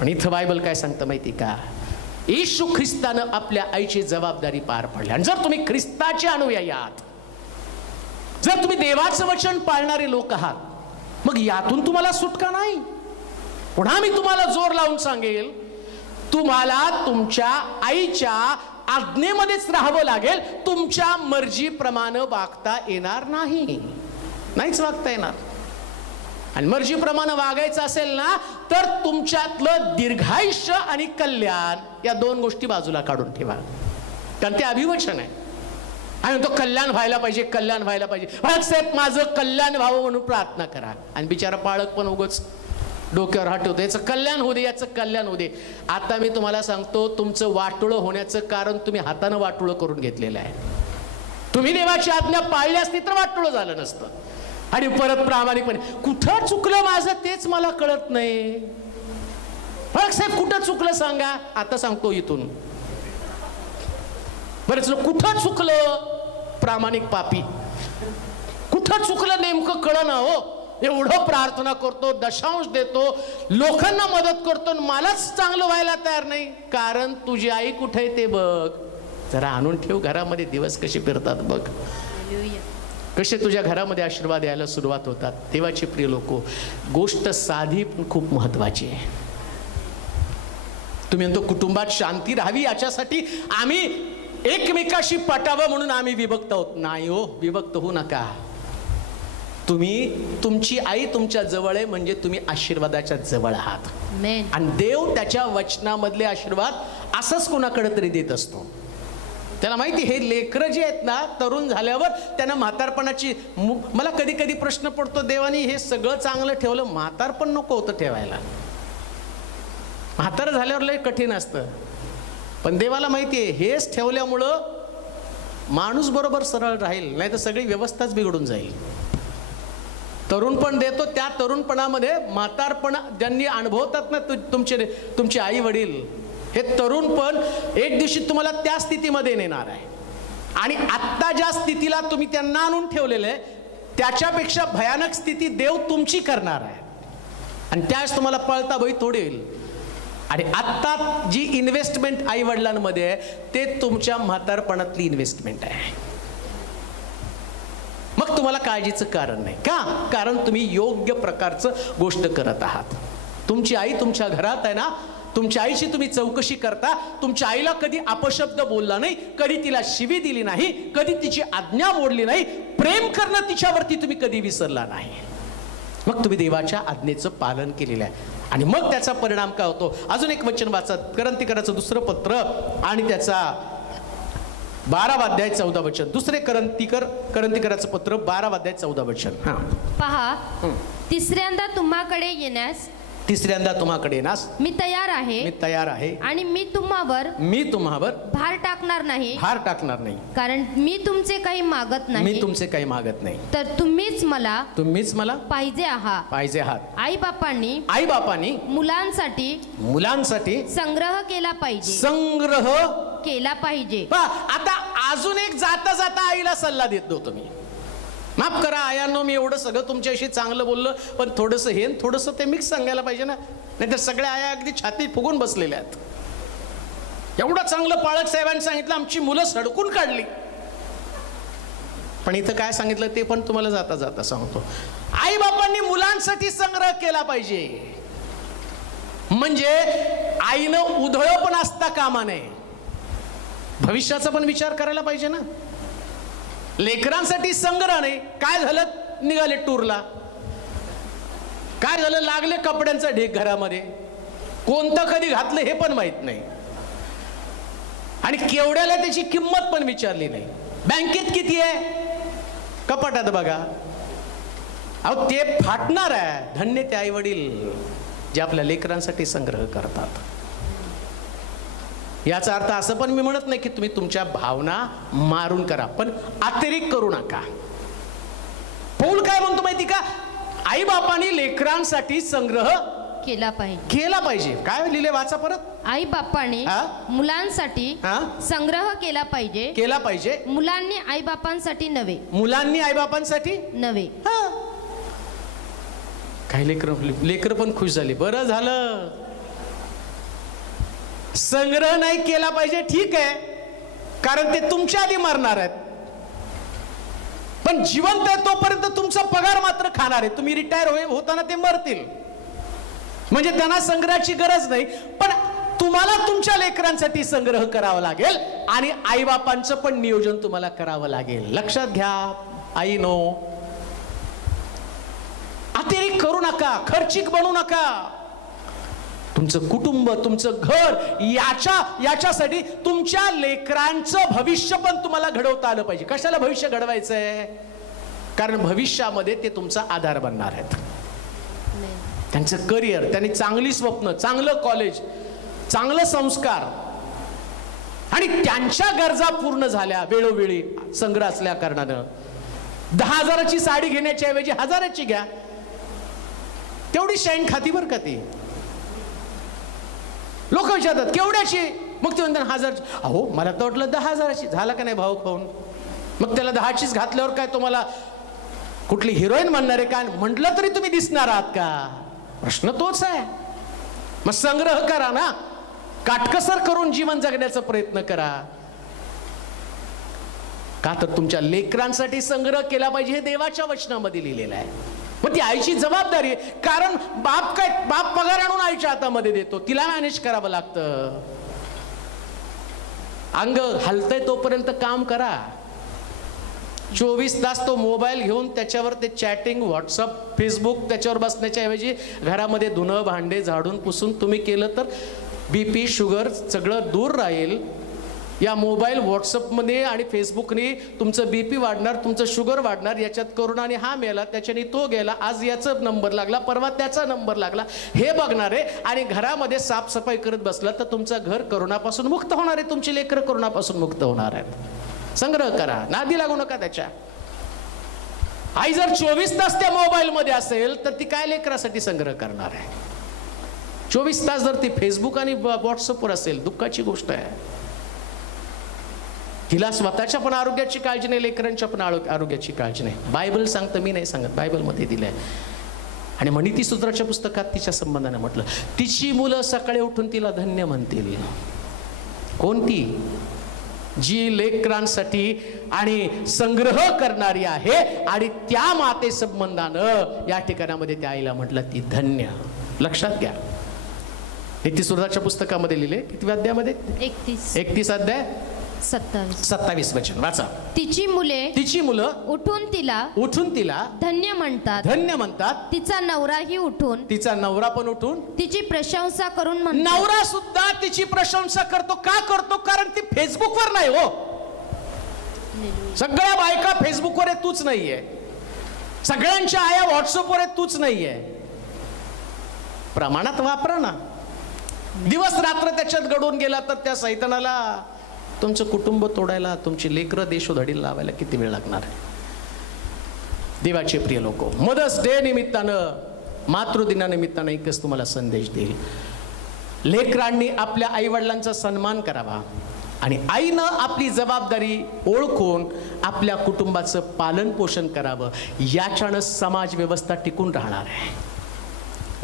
पण इथं बायबल काय सांगतं माहिती का? येशू ख्रिस्तानं आपल्या आईची जबाबदारी पार पाडली. आणि जर तुम्ही ख्रिस्ताचे अनुयायी आहात, जर तुम्ही देवाचं वचन पाळणारे लोक आहात, मग यातून तुम्हाला सुटका नाही. पुन्हा मी तुम्हाला जोर लावून सांगेल, तुम्हाला तुमच्या आईच्या आज्ञेमध्येच राहावं लागेल. तुमच्या मर्जीप्रमाणे वागता येणार नाही, नाहीच वागता येणार. आणि मर्जीप्रमाणे वागायचं असेल ना तर तुमच्यातलं दीर्घायुष्य आणि कल्याण या दोन गोष्टी बाजूला काढून ठेवा. कारण ते अभिवचन आहे. आणि तो कल्याण व्हायला पाहिजे, कल्याण व्हायला पाहिजे. साहेब माझं कल्याण व्हावं म्हणून प्रार्थना करा. आणि बिचारा पाळक पण उगाच डोक्यावर हात ठेवतो, याचं कल्याण होऊ दे, याचं कल्याण होऊ दे. आता मी तुम्हाला सांगतो, तुमचं वाटोळं होण्याचं कारण तुम्ही हातानं वाटोळं करून घेतलेलं आहे. तुम्ही देवाची आज्ञा पाळली असती तर वाटोळं झालं नसतं. आणि परत प्रामाणिकपणे कुठं चुकलं माझं तेच मला कळत नाही. साहेब कुठं चुकलं सांगा. आता सांगतो इथून. बरेच लोक कुठं चुकलं, प्रामाणिक पापी कुठं चुकलं नेमकं कळना हो. एवढं प्रार्थना करतो, दशांश देतो, लोकांना मदत करतो, मलाच चांगलं व्हायला तयार नाही. कारण तुझी आई कुठे आहे ते बघ. जरा आणून ठेव घरामध्ये. दिवस कसे फिरतात बघ, कसे तुझ्या घरामध्ये आशीर्वाद यायला सुरुवात होतात. देवाचे प्रिय लोको, गोष्ट साधी पण खूप महत्वाची आहे. तुम्ही म्हणतो कुटुंबात शांती राहावी याच्यासाठी आम्ही एकमेकाशी पटावं म्हणून आम्ही विभक्त होत नाही. हो, विभक्त होऊ नका. तुम्ही, तुमची आई तुमच्या जवळ आहे म्हणजे तुम्ही आशीर्वादाच्या जवळ आहात. आणि देव त्याच्या वचनामधले आशीर्वाद असंच कोणाकडे तरी देत असतो. त्याला माहिती, हे लेकरं जे आहेत ना, तरुण झाल्यावर त्यांना म्हातारपणाची, मला कधी कधी प्रश्न पडतो, देवानी हे सगळं चांगलं ठेवलं, म्हातारपण नको होतं ठेवायला. म्हातार झाल्यावर लय कठीण असतं. पण देवाला माहिती आहे, हेच ठेवल्यामुळं माणूस बरोबर सरळ राहील, नाही तर सगळी व्यवस्थाच बिघडून जाईल. तरुणपण देतो, त्या तरुणपणामध्ये म्हातारपणा ज्यांनी अनुभवतात ना तुमचे आई वडील, हे तरुणपण एक दिवशी तुम्हाला त्या स्थितीमध्ये नेणार आहे. आणि आत्ता ज्या स्थितीला तुम्ही त्यांना आणून ठेवलेलं आहे त्याच्यापेक्षा भयानक स्थिती देव तुमची करणार आहे. आणि त्यावेळेस तुम्हाला पळता भई थोडी येईल. आणि आत्ता जी इन्व्हेस्टमेंट आई वडिलांमध्ये आहे ते तुमच्या म्हातारपणातली इन्व्हेस्टमेंट आहे. मग तुम्हाला काळजीचं कारण नाही का? कारण तुम्ही योग्य प्रकारचं गोष्ट करत आहात. तुमची आई तुमच्या घरात आहे ना, तुमच्या आईची तुम्ही चौकशी करता. तुमच्या आईला कधी अपशब्द बोलला नाही, कधी तिला शिवी दिली नाही, कधी तिची आज्ञा मोडली नाही, प्रेम करणं तिच्यावरती तुम्ही कधी विसरला नाही. मग तुम्ही देवाच्या आज्ञेचं पालन केलेलं आहे. आणि मग त्याचा परिणाम काय होतो? अजून एक वचन वाचत, करंथीकराचं दुसरं पत्र आणि त्याचा 12वा अध्याय 14 वचन. दुसरे करंथीकराचं पत्र 12वा अध्याय 14 वचन. पहा, तिसऱ्यांदा तुम्हाकडे येण्यास मी तयार आहे आणि मी तुम्हावर भार टाकणार नाही. कारण मी तुमचे काही मागत नाही, तर तुम्हीच मला पाहिजे आहात. आई बापांनी मुलांसाठी संग्रह केला पाहिजे. आता अजून एक जाता आईला सल्ला देत होतो मी. माफ करा आयांनो, मी एवढं सगळं तुमच्याशी चांगलं बोललो, पण थोडंसं हे थोडंसं ते मिक्स सांगायला पाहिजे ना. नाहीतर सगळ्या आया अगदी छाती फुगून बसलेल्या आहेत. एवढं चांगलं पाळक साहेबांनी सांगितलं, आमची मुलं सडकून काढली. पण इथं काय सांगितलं ते पण तुम्हाला जाता जाता सांगतो. आई बापांनी मुलांसाठी संग्रह केला पाहिजे. म्हणजे आईनं उधळ पण असता कामा नये. भविष्याचा पण विचार करायला पाहिजे ना. लेकरांसाठी संग्रह नाही. काय झालं, निघाले टूरला, काय झालं, लागले कपड्यांचा ढीग घरामध्ये, कोणतं कधी घातलं हे पण माहित नाही. आणि केवढ्याला त्याची किंमत पण विचारली नाही. बँकेत किती आहे, कपाटात बघा. अहो ते फाटणार आहे. धन्य ते आई वडील जे आपल्या लेकरांसाठी संग्रह करतात. याचा अर्थ असं पण मी म्हणत नाही की तुम्ही तुमच्या भावना मारून करा, पण अतिरेक करू नका. पौल काय म्हणतो माहिती का? आई बापांनी लेकरांसाठी संग्रह केला पाहिजे. काय लिहिले वाचा परत. आई बापाने मुलांसाठी संग्रह केला पाहिजे. मुलांनी आई बापांसाठी नव्हे. काही लेकर पण खुश झाली. बरं झालं, संग्रह नाही केला पाहिजे, ठीक आहे, कारण ते तुमच्या आधी मरणार आहेत. पण जिवंत आहे तोपर्यंत तुमचा पगार मात्र खाणार आहे. तुम्ही रिटायर होताना ते मरतील, म्हणजे त्यांना संग्रहाची गरज नाही. पण तुम्हाला तुमच्या लेकरांसाठी संग्रह करावा लागेल आणि आईबापांचं पण नियोजन तुम्हाला करावं लागेल. लक्षात घ्या आईनो, अतिरेक करू नका, खर्चिक बनू नका. तुमचं कुटुंब, तुमचं घर, याच्यासाठी तुमच्या लेकरांचं भविष्य पण तुम्हाला घडवता आलं पाहिजे. कशाला भविष्य घडवायचंय? कारण भविष्यामध्ये ते तुमचा आधार बनणार आहेत. त्यांचं करिअर, त्यांनी चांगली स्वप्न, चांगलं कॉलेज, चांगलं संस्कार आणि त्यांच्या गरजा पूर्ण झाल्या वेळोवेळी संग्रह असल्या कारणानं 10,000ची साडी घेण्याच्या ऐवजी 1,000ची घ्या. तेवढी शाईन खाती बर का ती. लोक विचारतात केवढ्याची, मग ते म्हणतात 1,000. अहो मला तर वाटलं 10,000ची. झाला का नाही भाऊ खाऊन? मग त्याला 10चीच घातल्यावर काय तुम्हाला कुठली हिरोईन म्हणणार आहे का? म्हटलं तरी तुम्ही दिसणार आहात का? प्रश्न तोच आहे. मग संग्रह करा ना, काटकसर करून जीवन जगण्याचा प्रयत्न करा. का तर तुमच्या लेकरांसाठी संग्रह केला पाहिजे हे देवाच्या वचनामध्ये लिहिलेलं आहे. मग ती आईची जबाबदारी आहे. कारण बाप पगार आणून आईच्या हातामध्ये देतो, तिला मॅनेज करावं लागतं. अंग हलतंय तोपर्यंत काम करा. 24 तास तो मोबाईल घेऊन त्याच्यावर ते चॅटिंग, व्हॉट्सअप, फेसबुक त्याच्यावर बसण्याच्या ऐवजी घरामध्ये धुणं भांडे झाडून पुसून तुम्ही केलं तर BP, शुगर सगळं दूर राहील. या मोबाईल, व्हॉट्सअपमध्ये आणि फेसबुकने तुमचं BP वाढणार, तुमचं शुगर वाढणार. याच्यात करोनाने हा मेला, त्याच्याने तो गेला, आज याचा नंबर लागला, परवा त्याचा नंबर लागला, हे बघणार आहे. आणि घरामध्ये साफसफाई करत बसला तर तुमचं घर करोनापासून मुक्त होणार आहे, तुमची लेकरं करोनापासून मुक्त होणार आहेत. संग्रह करा, नादी लागू नका त्याच्या. आई जर 24 तास त्या मोबाईल मध्ये असेल तर ती काय लेकरासाठी संग्रह करणार आहे? 24 तास जर ती फेसबुक आणि व्हॉट्सअपवर असेल, दुःखाची गोष्ट आहे. तिला स्वतःच्या पण आरोग्याची काळजी नाही, लेकरांच्या पण आरोग्याची काळजी नाही. बायबल सांगतं, मी नाही सांगत, बायबलमध्ये दिलंय. आणि म्हणिती सूत्राच्या पुस्तकात तिच्या संबंधाने म्हटलं, तिची मुलं सकाळी उठून तिला धन्य म्हणतील. कोणती? जी लेकरांसाठी आणि संग्रह करणारी आहे आणि त्या माते संबंधानं या ठिकाणामध्ये त्या आईला म्हटलं ती धन्य. लक्षात घ्या, नीतिसूत्राच्या पुस्तकामध्ये लिहिले किती अध्यायामध्ये? 31 अध्याय 27 वचन वाचा. तिची मुलं उठून तिला धन्य म्हणतात. तिचा नवरा पण उठून तिची प्रशंसा करून म्हणतो. नवरा सुद्धा तिची प्रशंसा करतो. का करतो? कारण ती फेसबुकवर नाही हो. सगळ्या बायका फेसबुकवर आहे, तूच नाहीये. सगळ्यांच्या आया व्हॉट्सअपवर आहे, तूच नाहीये. प्रमाणात वापरा ना. दिवस रात्र त्याच्यात घडून गेला तर त्या सैतानाला तुमचं कुटुंब तोडायला, तुमची लेकरं देशोधडीला लावायला किती वेळ लागणार आहे? देवाचे प्रिय लोक, मदर्स डे निमित्तानं, मातृदिनानिमित्तानं एकच तुम्हाला संदेश देईल. लेकरांनी आपल्या आई वडिलांचा सन्मान करावा आणि आईनं आपली जबाबदारी ओळखून आपल्या कुटुंबाचं पालन पोषण करावं. याच्यानं समाज व्यवस्था टिकून राहणार आहे.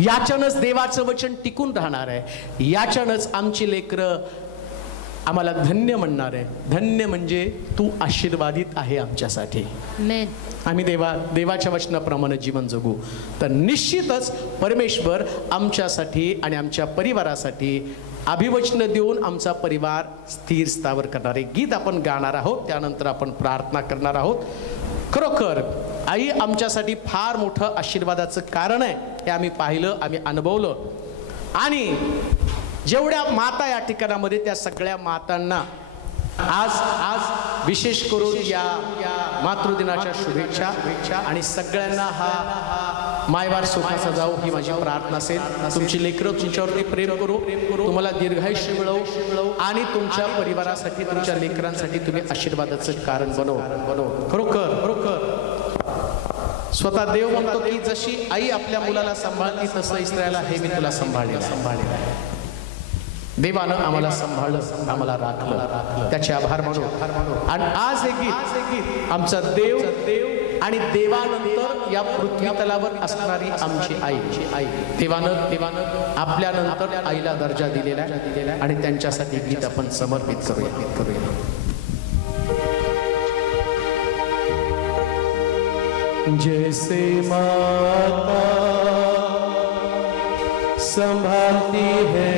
याच्यानंच देवाचं वचन टिकून राहणार आहे. याच्यानंच आमची लेकरं आम्हाला धन्य म्हणणार आहे. धन्य म्हणजे तू आशीर्वादित आहे आमच्यासाठी. आम्ही देवाच्या वचनाप्रमाणे जीवन जगू तर निश्चितच परमेश्वर आमच्यासाठी आणि आमच्या परिवारासाठी अभिवचन देऊन आमचा परिवार स्थिर स्थावर करणार आहे. गीत आपण गाणार आहोत, त्यानंतर आपण प्रार्थना करणार आहोत. खरोखर आई आमच्यासाठी फार मोठं आशीर्वादाचं कारण आहे. हे आम्ही पाहिलं, आम्ही अनुभवलं. आणि जेवढ्या माता या ठिकाणामध्ये, त्या सगळ्या मातांना आज विशेष करून या मातृदिनाच्या शुभेच्छा. आणि सगळ्यांना हा मायवार सुखाचा जाऊ ही माझी प्रार्थना असेल. तुमची लेकरं तुमच्यावरती प्रेम करू, तुम्हाला दीर्घायुष्य मिळवू आणि तुमच्या परिवारासाठी, तुमच्या लेकरांसाठी तुम्ही आशीर्वादाचं कारण बनव. खरोखर स्वतः देव म्हणतो की जशी आई आपल्या मुलाला सांभाळते तसं इस्रायला हे मी तुला सांभाळले. देवानं आम्हाला सांभाळलं, आम्हाला राखलं, त्याचे आभार मानू. आणि आज हे गीत आमचा देव आणि देवानंतर या पृथ्वी तलावर असणारी आमची आई. देवानं आपल्यानंतर आईला दर्जा दिलेला आहे आणि त्यांच्यासाठी गीत आपण समर्पित करूया. जैसे माता संभालती है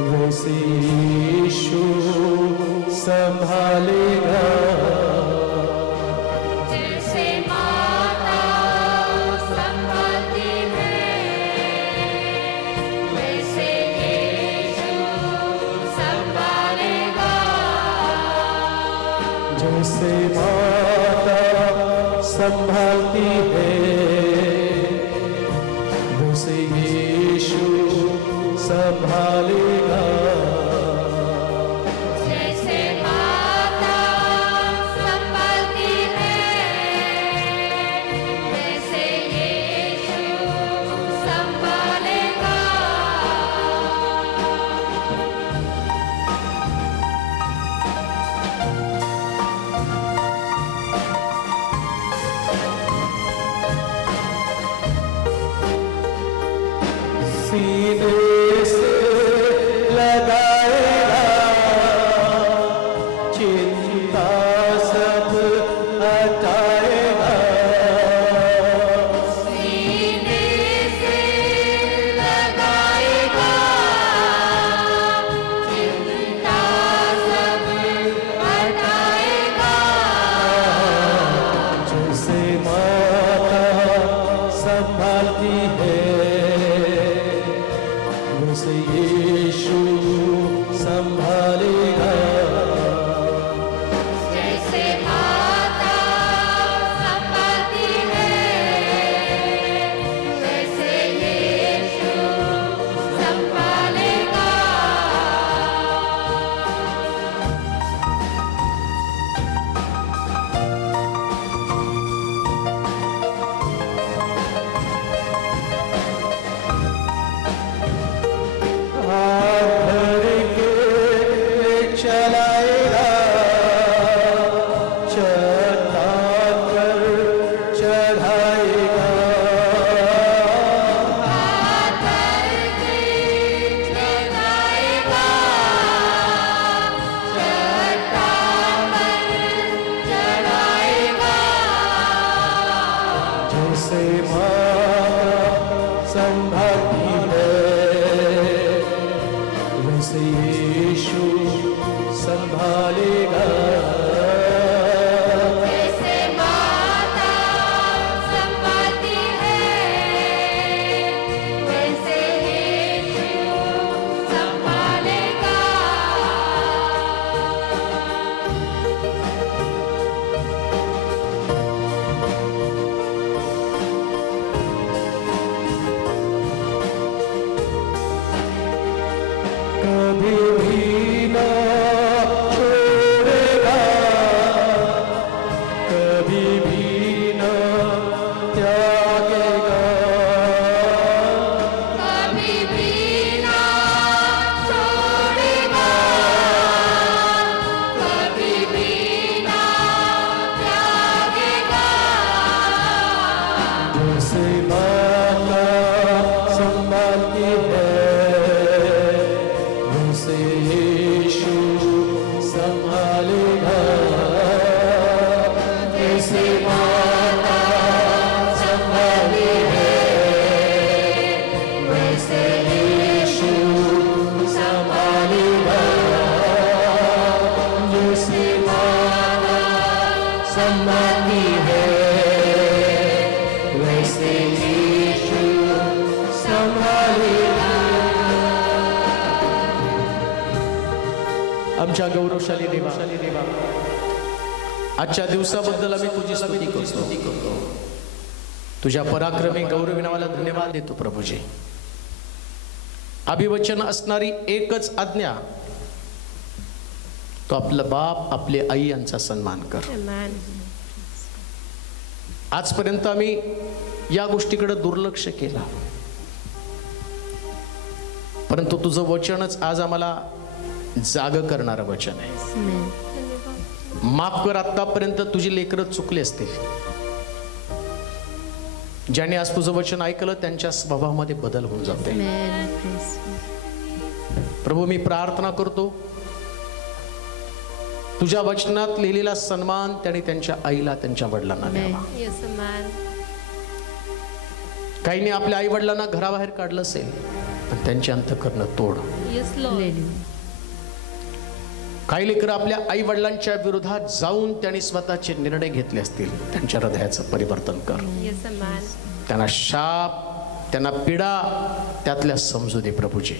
वैसे यीशु संभालेगा. जैसे माता संभालती है वैसे यीशु संभालेगा. जैसे माता संभालती है वैसे यीशु संभालेगा. जैसे माता संभालती है वैसे यीशु संभालेगा. सीने से लगाएगा चिंता सब हटाएगा. सीने से लगाएगा चिंता सब हटाएगा. जैसे माता संभालती है वैसे यीशु संभालेगा. जैसे माता संभालती है वैसे यीशु संभालेगा. हाथ धर के चलाएगा चट्टान पर चढ़ाएगा. हाथ करके चढ़ाएगा चट्टान पर चढ़ाएगा. जैसे माता संभालती है वैसे यीशु संभालेगा. जैसे माता संभालती है वैसे यीशु संभालेगा. कभी भी न छोड़ेगा कभी भी न त्यागेगा. कभी भी ना छोड़ेगा कभी भी ना त्यागेगा. जैसे माता संभालती है वैसे यीशु संभालेगा. जैसे माता संभाली है वैसे यीशु संभालेगा. जैसे माता संभाली है वैसे यीशु संभालेगा. आमच्या गौरवशाली देवा आजच्या दिवसाबद्दल आम्ही तुझी स्तुती करतो. तुझ्या पराक्रमी गौरवी नावाला धन्यवाद देतो प्रभूजी. अभिवचन असणारी एकच आज्ञा, तो आपला बाप आपले आई यांचा सन्मान कर. आजपर्यंत आम्ही या गोष्टीकडे दुर्लक्ष केलं, परंतु तुझं वचनच आज आम्हाला जाग करणारं वचन आहे. माफ कर, आतापर्यंत तुझी लेकरं चुकली असतील. ज्याने आज तुझं वचन ऐकलं त्यांच्या स्वभावामध्ये बदल होऊन जाते. प्रभू, मी प्रार्थना करतो, तुझ्या वचनात लिहिलेला सन्मान त्यांनी त्यांच्या आईला, त्यांच्या वडिलांना द्यावा. काहींनी आपल्या आई वडिलांना घराबाहेर काढलं असेल, पण त्यांचे अंतःकरण तोड. काही लेकरं आपल्या आई वडिलांच्या विरोधात जाऊन त्यांनी स्वतःचे निर्णय घेतले असतील, त्यांच्या हृदयाचं परिवर्तन कर. त्यांना शाप, त्यांना पीडा त्यातल्या समजू दे प्रभूजी.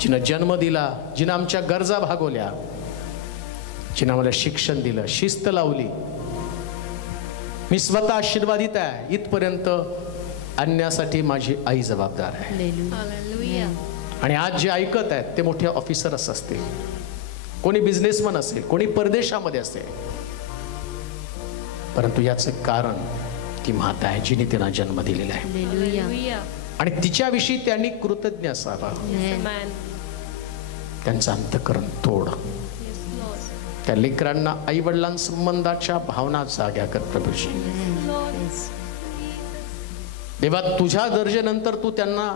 जिनं जन्म दिला, जिनं आमच्या गरजा भागवल्या, जिनं आम्हाला शिक्षण दिलं, शिस्त लावली, मी स्वतः आशीर्वादित आहे. इथपर्यंत आणण्यासाठी माझी आई जबाबदार आहे. आणि आज जे ऐकत आहेत ते मोठे ऑफिसर्स असतील, कोणी बिझनेसमन असेल, कोणी परदेशामध्ये असेल, परंतु याचं कारण ती माता आहे जिने तिला जन्म दिलेला आहे. आणि तिच्याविषयी त्यांनी कृतज्ञ असावं. त्यांचं अंतःकरण तोड. त्या लेकरांना आई वडिलांसंबंधाच्या भावना जाग्या कर प्रभूजी. देवा, तुझ्या दर्जेनंतर तू त्यांना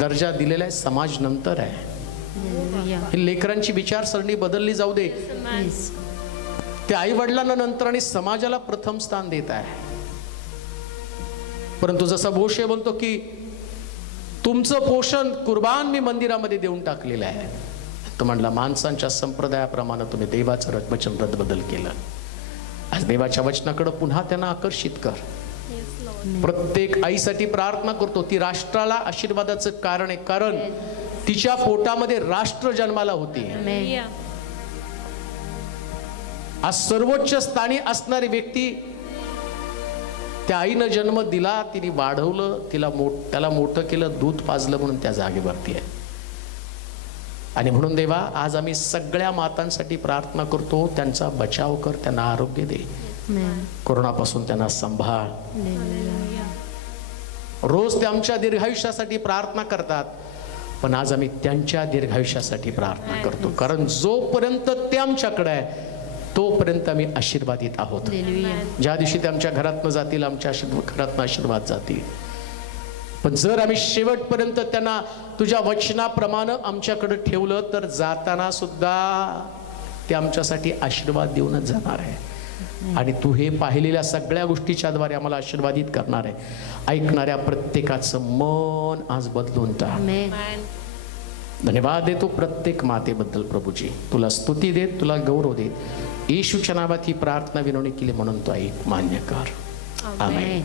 दर्जा दिलेला आहे, समाज नंतर आहे. ही लेकरांची विचारसरणी बदलली जाऊ दे. ते आई वडिलांना नंतर आणि समाजाला प्रथम स्थान देत आहे. परंतु जसा मोशे म्हणतो की तुमचं पोषण कुर्बान मी मंदिरामध्ये देऊन टाकलेलं आहे, तो म्हणला माणसांच्या संप्रदायाप्रमाणे तुम्ही देवाचं वचन रद्दबदल केलं. आज देवाच्या वचनाकडे पुन्हा त्यांना आकर्षित कर. प्रत्येक आईसाठी प्रार्थना करतो, ती राष्ट्राला आशीर्वादाचं कारण आहे, कारण तिच्या पोटामध्ये राष्ट्र जन्माला होती. आज सर्वोच्च स्थानी असणारी व्यक्ती, त्या आईनं जन्म दिला, तिने वाढवलं, त्याला मोठं केलं, दूध पाजलं म्हणून त्या जागेवरती आहे. आणि म्हणून देवा, आज आम्ही सगळ्या मातांसाठी प्रार्थना करतो, त्यांचा बचाव कर, त्यांना आरोग्य दे, कोरोनापासून त्यांना सांभाळ. रोज ते आमच्या दीर्घायुष्यासाठी प्रार्थना करतात, पण आज आम्ही त्यांच्या दीर्घायुष्यासाठी प्रार्थना करतो, कारण जोपर्यंत ते आमच्याकडे आहे तोपर्यंत आम्ही आशीर्वादित आहोत. ज्या दिवशी ते आमच्या घरातनं जातील, आमच्या घरातनं आशीर्वाद जातील. पण जर आम्ही शेवटपर्यंत त्यांना तुझ्या वचनाप्रमाणे आमच्याकडे ठेवलं, तर जाताना सुद्धा ते आमच्यासाठी आशीर्वाद देऊनच जाणार आहे. आणि तू हे पाहिलेल्या सगळ्या गोष्टीच्या द्वारे आम्हाला आशीर्वादित करणार आहे. ऐकणाऱ्या प्रत्येकाचं मन आज बदलून टाक. धन्यवाद देतो प्रत्येक मातेबद्दल प्रभूजी. तुला स्तुती देत, तुला गौरव देत, येशूच्या नावात ही प्रार्थना विनवणी केली म्हणून तो ऐक, मान्य कर. आमेन.